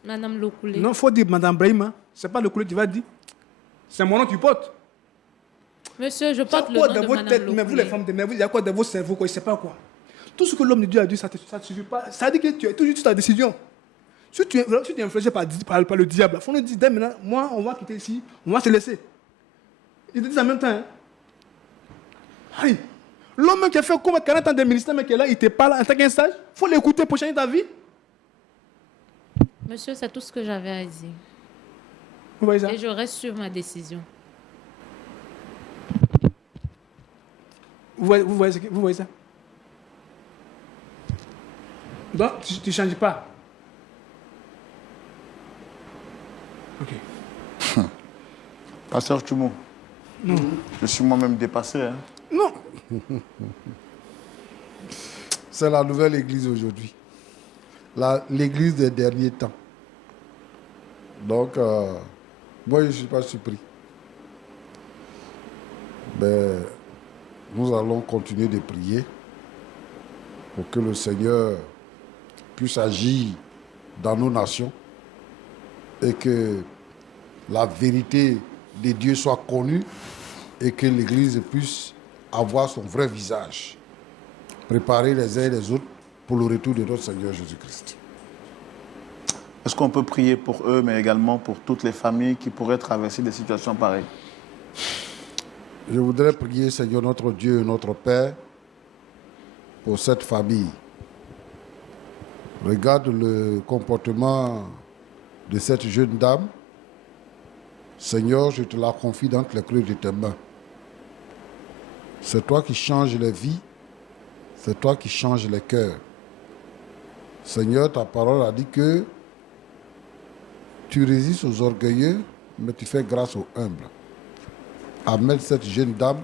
Madame Lokoulé. Non, il faut dire Madame Brahima. Ce n'est pas le couleur qui va dire. C'est mon nom que tu portes. Monsieur, je Il y a porte le quoi nom dans de votre Madame tête, mais vous les Lokoulé. femmes de mer, il y a quoi dans votre cerveau, quoi, je ne sais pas quoi. Tout ce que l'homme de Dieu a dit, ça ne suffit pas. Ça dit que tu es toujours sur ta décision. Si tu es influencé par le diable, il faut nous dire, dès maintenant, moi, on va quitter ici, on va se laisser. Ils te disent en même temps. Hein. Allez, l'homme qui a fait comme 40 ans de ministère, mais qui est là, il te parle en tant qu'un sage, il faut l'écouter pour changer ta vie. Monsieur, c'est tout ce que j'avais à dire. Vous voyez ça? Et je reste sur ma décision. Vous voyez ça? Donc, tu ne changes pas. Ok. Pasteur Tchoumou, Non. je suis moi-même dépassé. Hein. Non. C'est la nouvelle église aujourd'hui. L'église des derniers temps. Donc, moi, je ne suis pas surpris. Mais nous allons continuer de prier pour que le Seigneur puisse agir dans nos nations et que la vérité de Dieu soit connue et que l'Église puisse avoir son vrai visage, préparer les uns et les autres pour le retour de notre Seigneur Jésus-Christ. Est-ce qu'on peut prier pour eux, mais également pour toutes les familles qui pourraient traverser des situations pareilles? Je voudrais prier, Seigneur notre Dieu et notre Père, pour cette famille. Regarde le comportement de cette jeune dame. Seigneur, je te la confie dans les creux de tes mains. C'est toi qui changes les vies, c'est toi qui changes les cœurs. Seigneur, ta parole a dit que tu résistes aux orgueilleux, mais tu fais grâce aux humbles. Amène cette jeune dame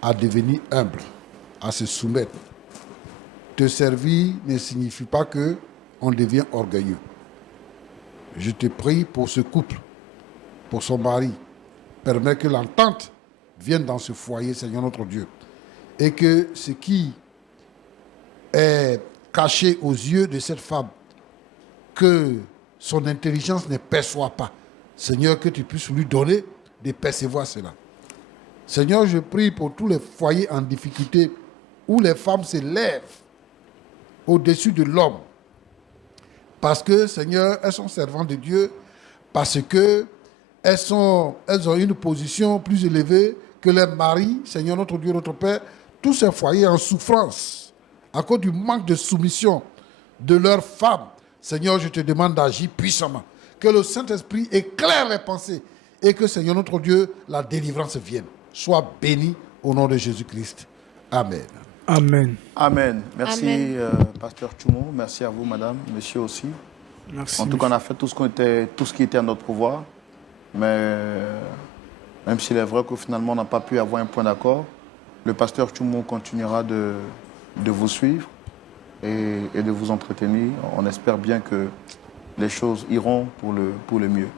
à devenir humble, à se soumettre. Te servir ne signifie pas qu'on devient orgueilleux. Je te prie pour ce couple, pour son mari. Permets que l'entente vienne dans ce foyer, Seigneur notre Dieu. Et que ce qui est caché aux yeux de cette femme, que son intelligence ne perçoit pas. Seigneur, que tu puisses lui donner de percevoir cela. Seigneur, je prie pour tous les foyers en difficulté où les femmes se lèvent au-dessus de l'homme. Parce que, Seigneur, elles sont servantes de Dieu, parce que elles ont une position plus élevée que les maris, Seigneur notre Dieu, notre Père, tous ces foyers en souffrance, à cause du manque de soumission de leurs femmes. Seigneur, je te demande d'agir puissamment. Que le Saint-Esprit éclaire les pensées et que, Seigneur notre Dieu, la délivrance vienne. Sois béni au nom de Jésus-Christ. Amen. Amen. Amen. Merci, Amen. Pasteur Tchoumou. Merci à vous, madame, monsieur aussi. Merci. En tout cas, on a fait tout ce qui était à notre pouvoir. Mais même s'il est vrai que finalement, on n'a pas pu avoir un point d'accord, le pasteur Tchoumou continuera de vous suivre et de vous entretenir. On espère bien que les choses iront pour le mieux.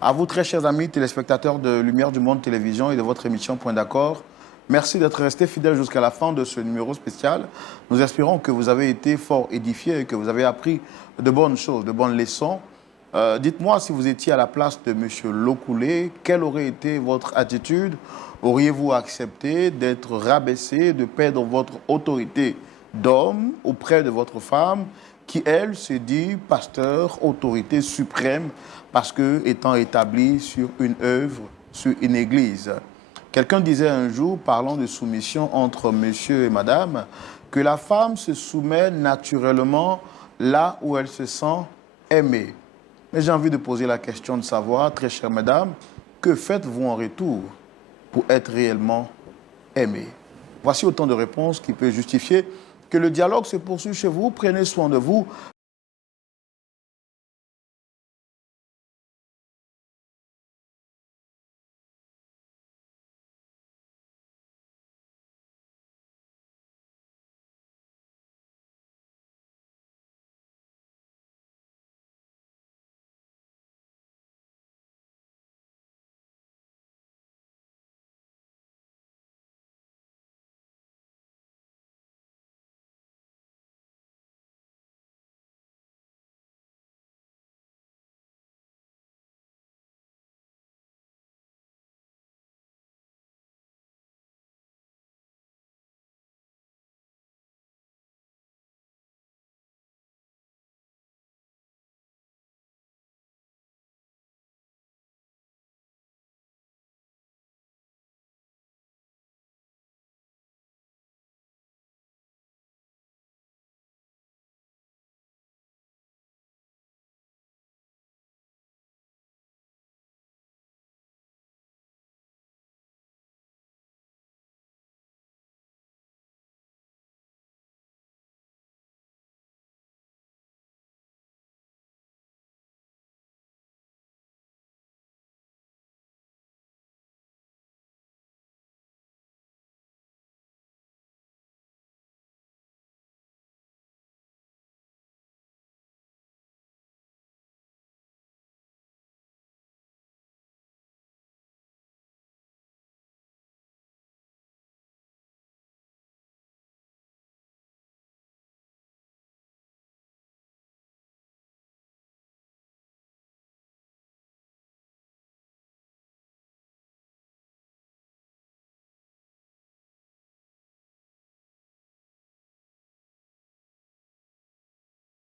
À vous, très chers amis téléspectateurs de Lumière du Monde Télévision et de votre émission Point d'accord, merci d'être restés fidèles jusqu'à la fin de ce numéro spécial. Nous espérons que vous avez été fort édifiés et que vous avez appris de bonnes choses, de bonnes leçons. Dites-moi, si vous étiez à la place de M. Lokoulé, quelle aurait été votre attitude? Auriez-vous accepté d'être rabaissé, de perdre votre autorité d'homme auprès de votre femme, qui, elle, se dit pasteur, autorité suprême, parce que étant établie sur une œuvre, sur une église? Quelqu'un disait un jour, parlant de soumission entre monsieur et madame, que la femme se soumet naturellement là où elle se sent aimée. Mais j'ai envie de poser la question de savoir, très chère madame, que faites-vous en retour pour être réellement aimée? Voici autant de réponses qui peuvent justifier que le dialogue se poursuive chez vous. Prenez soin de vous.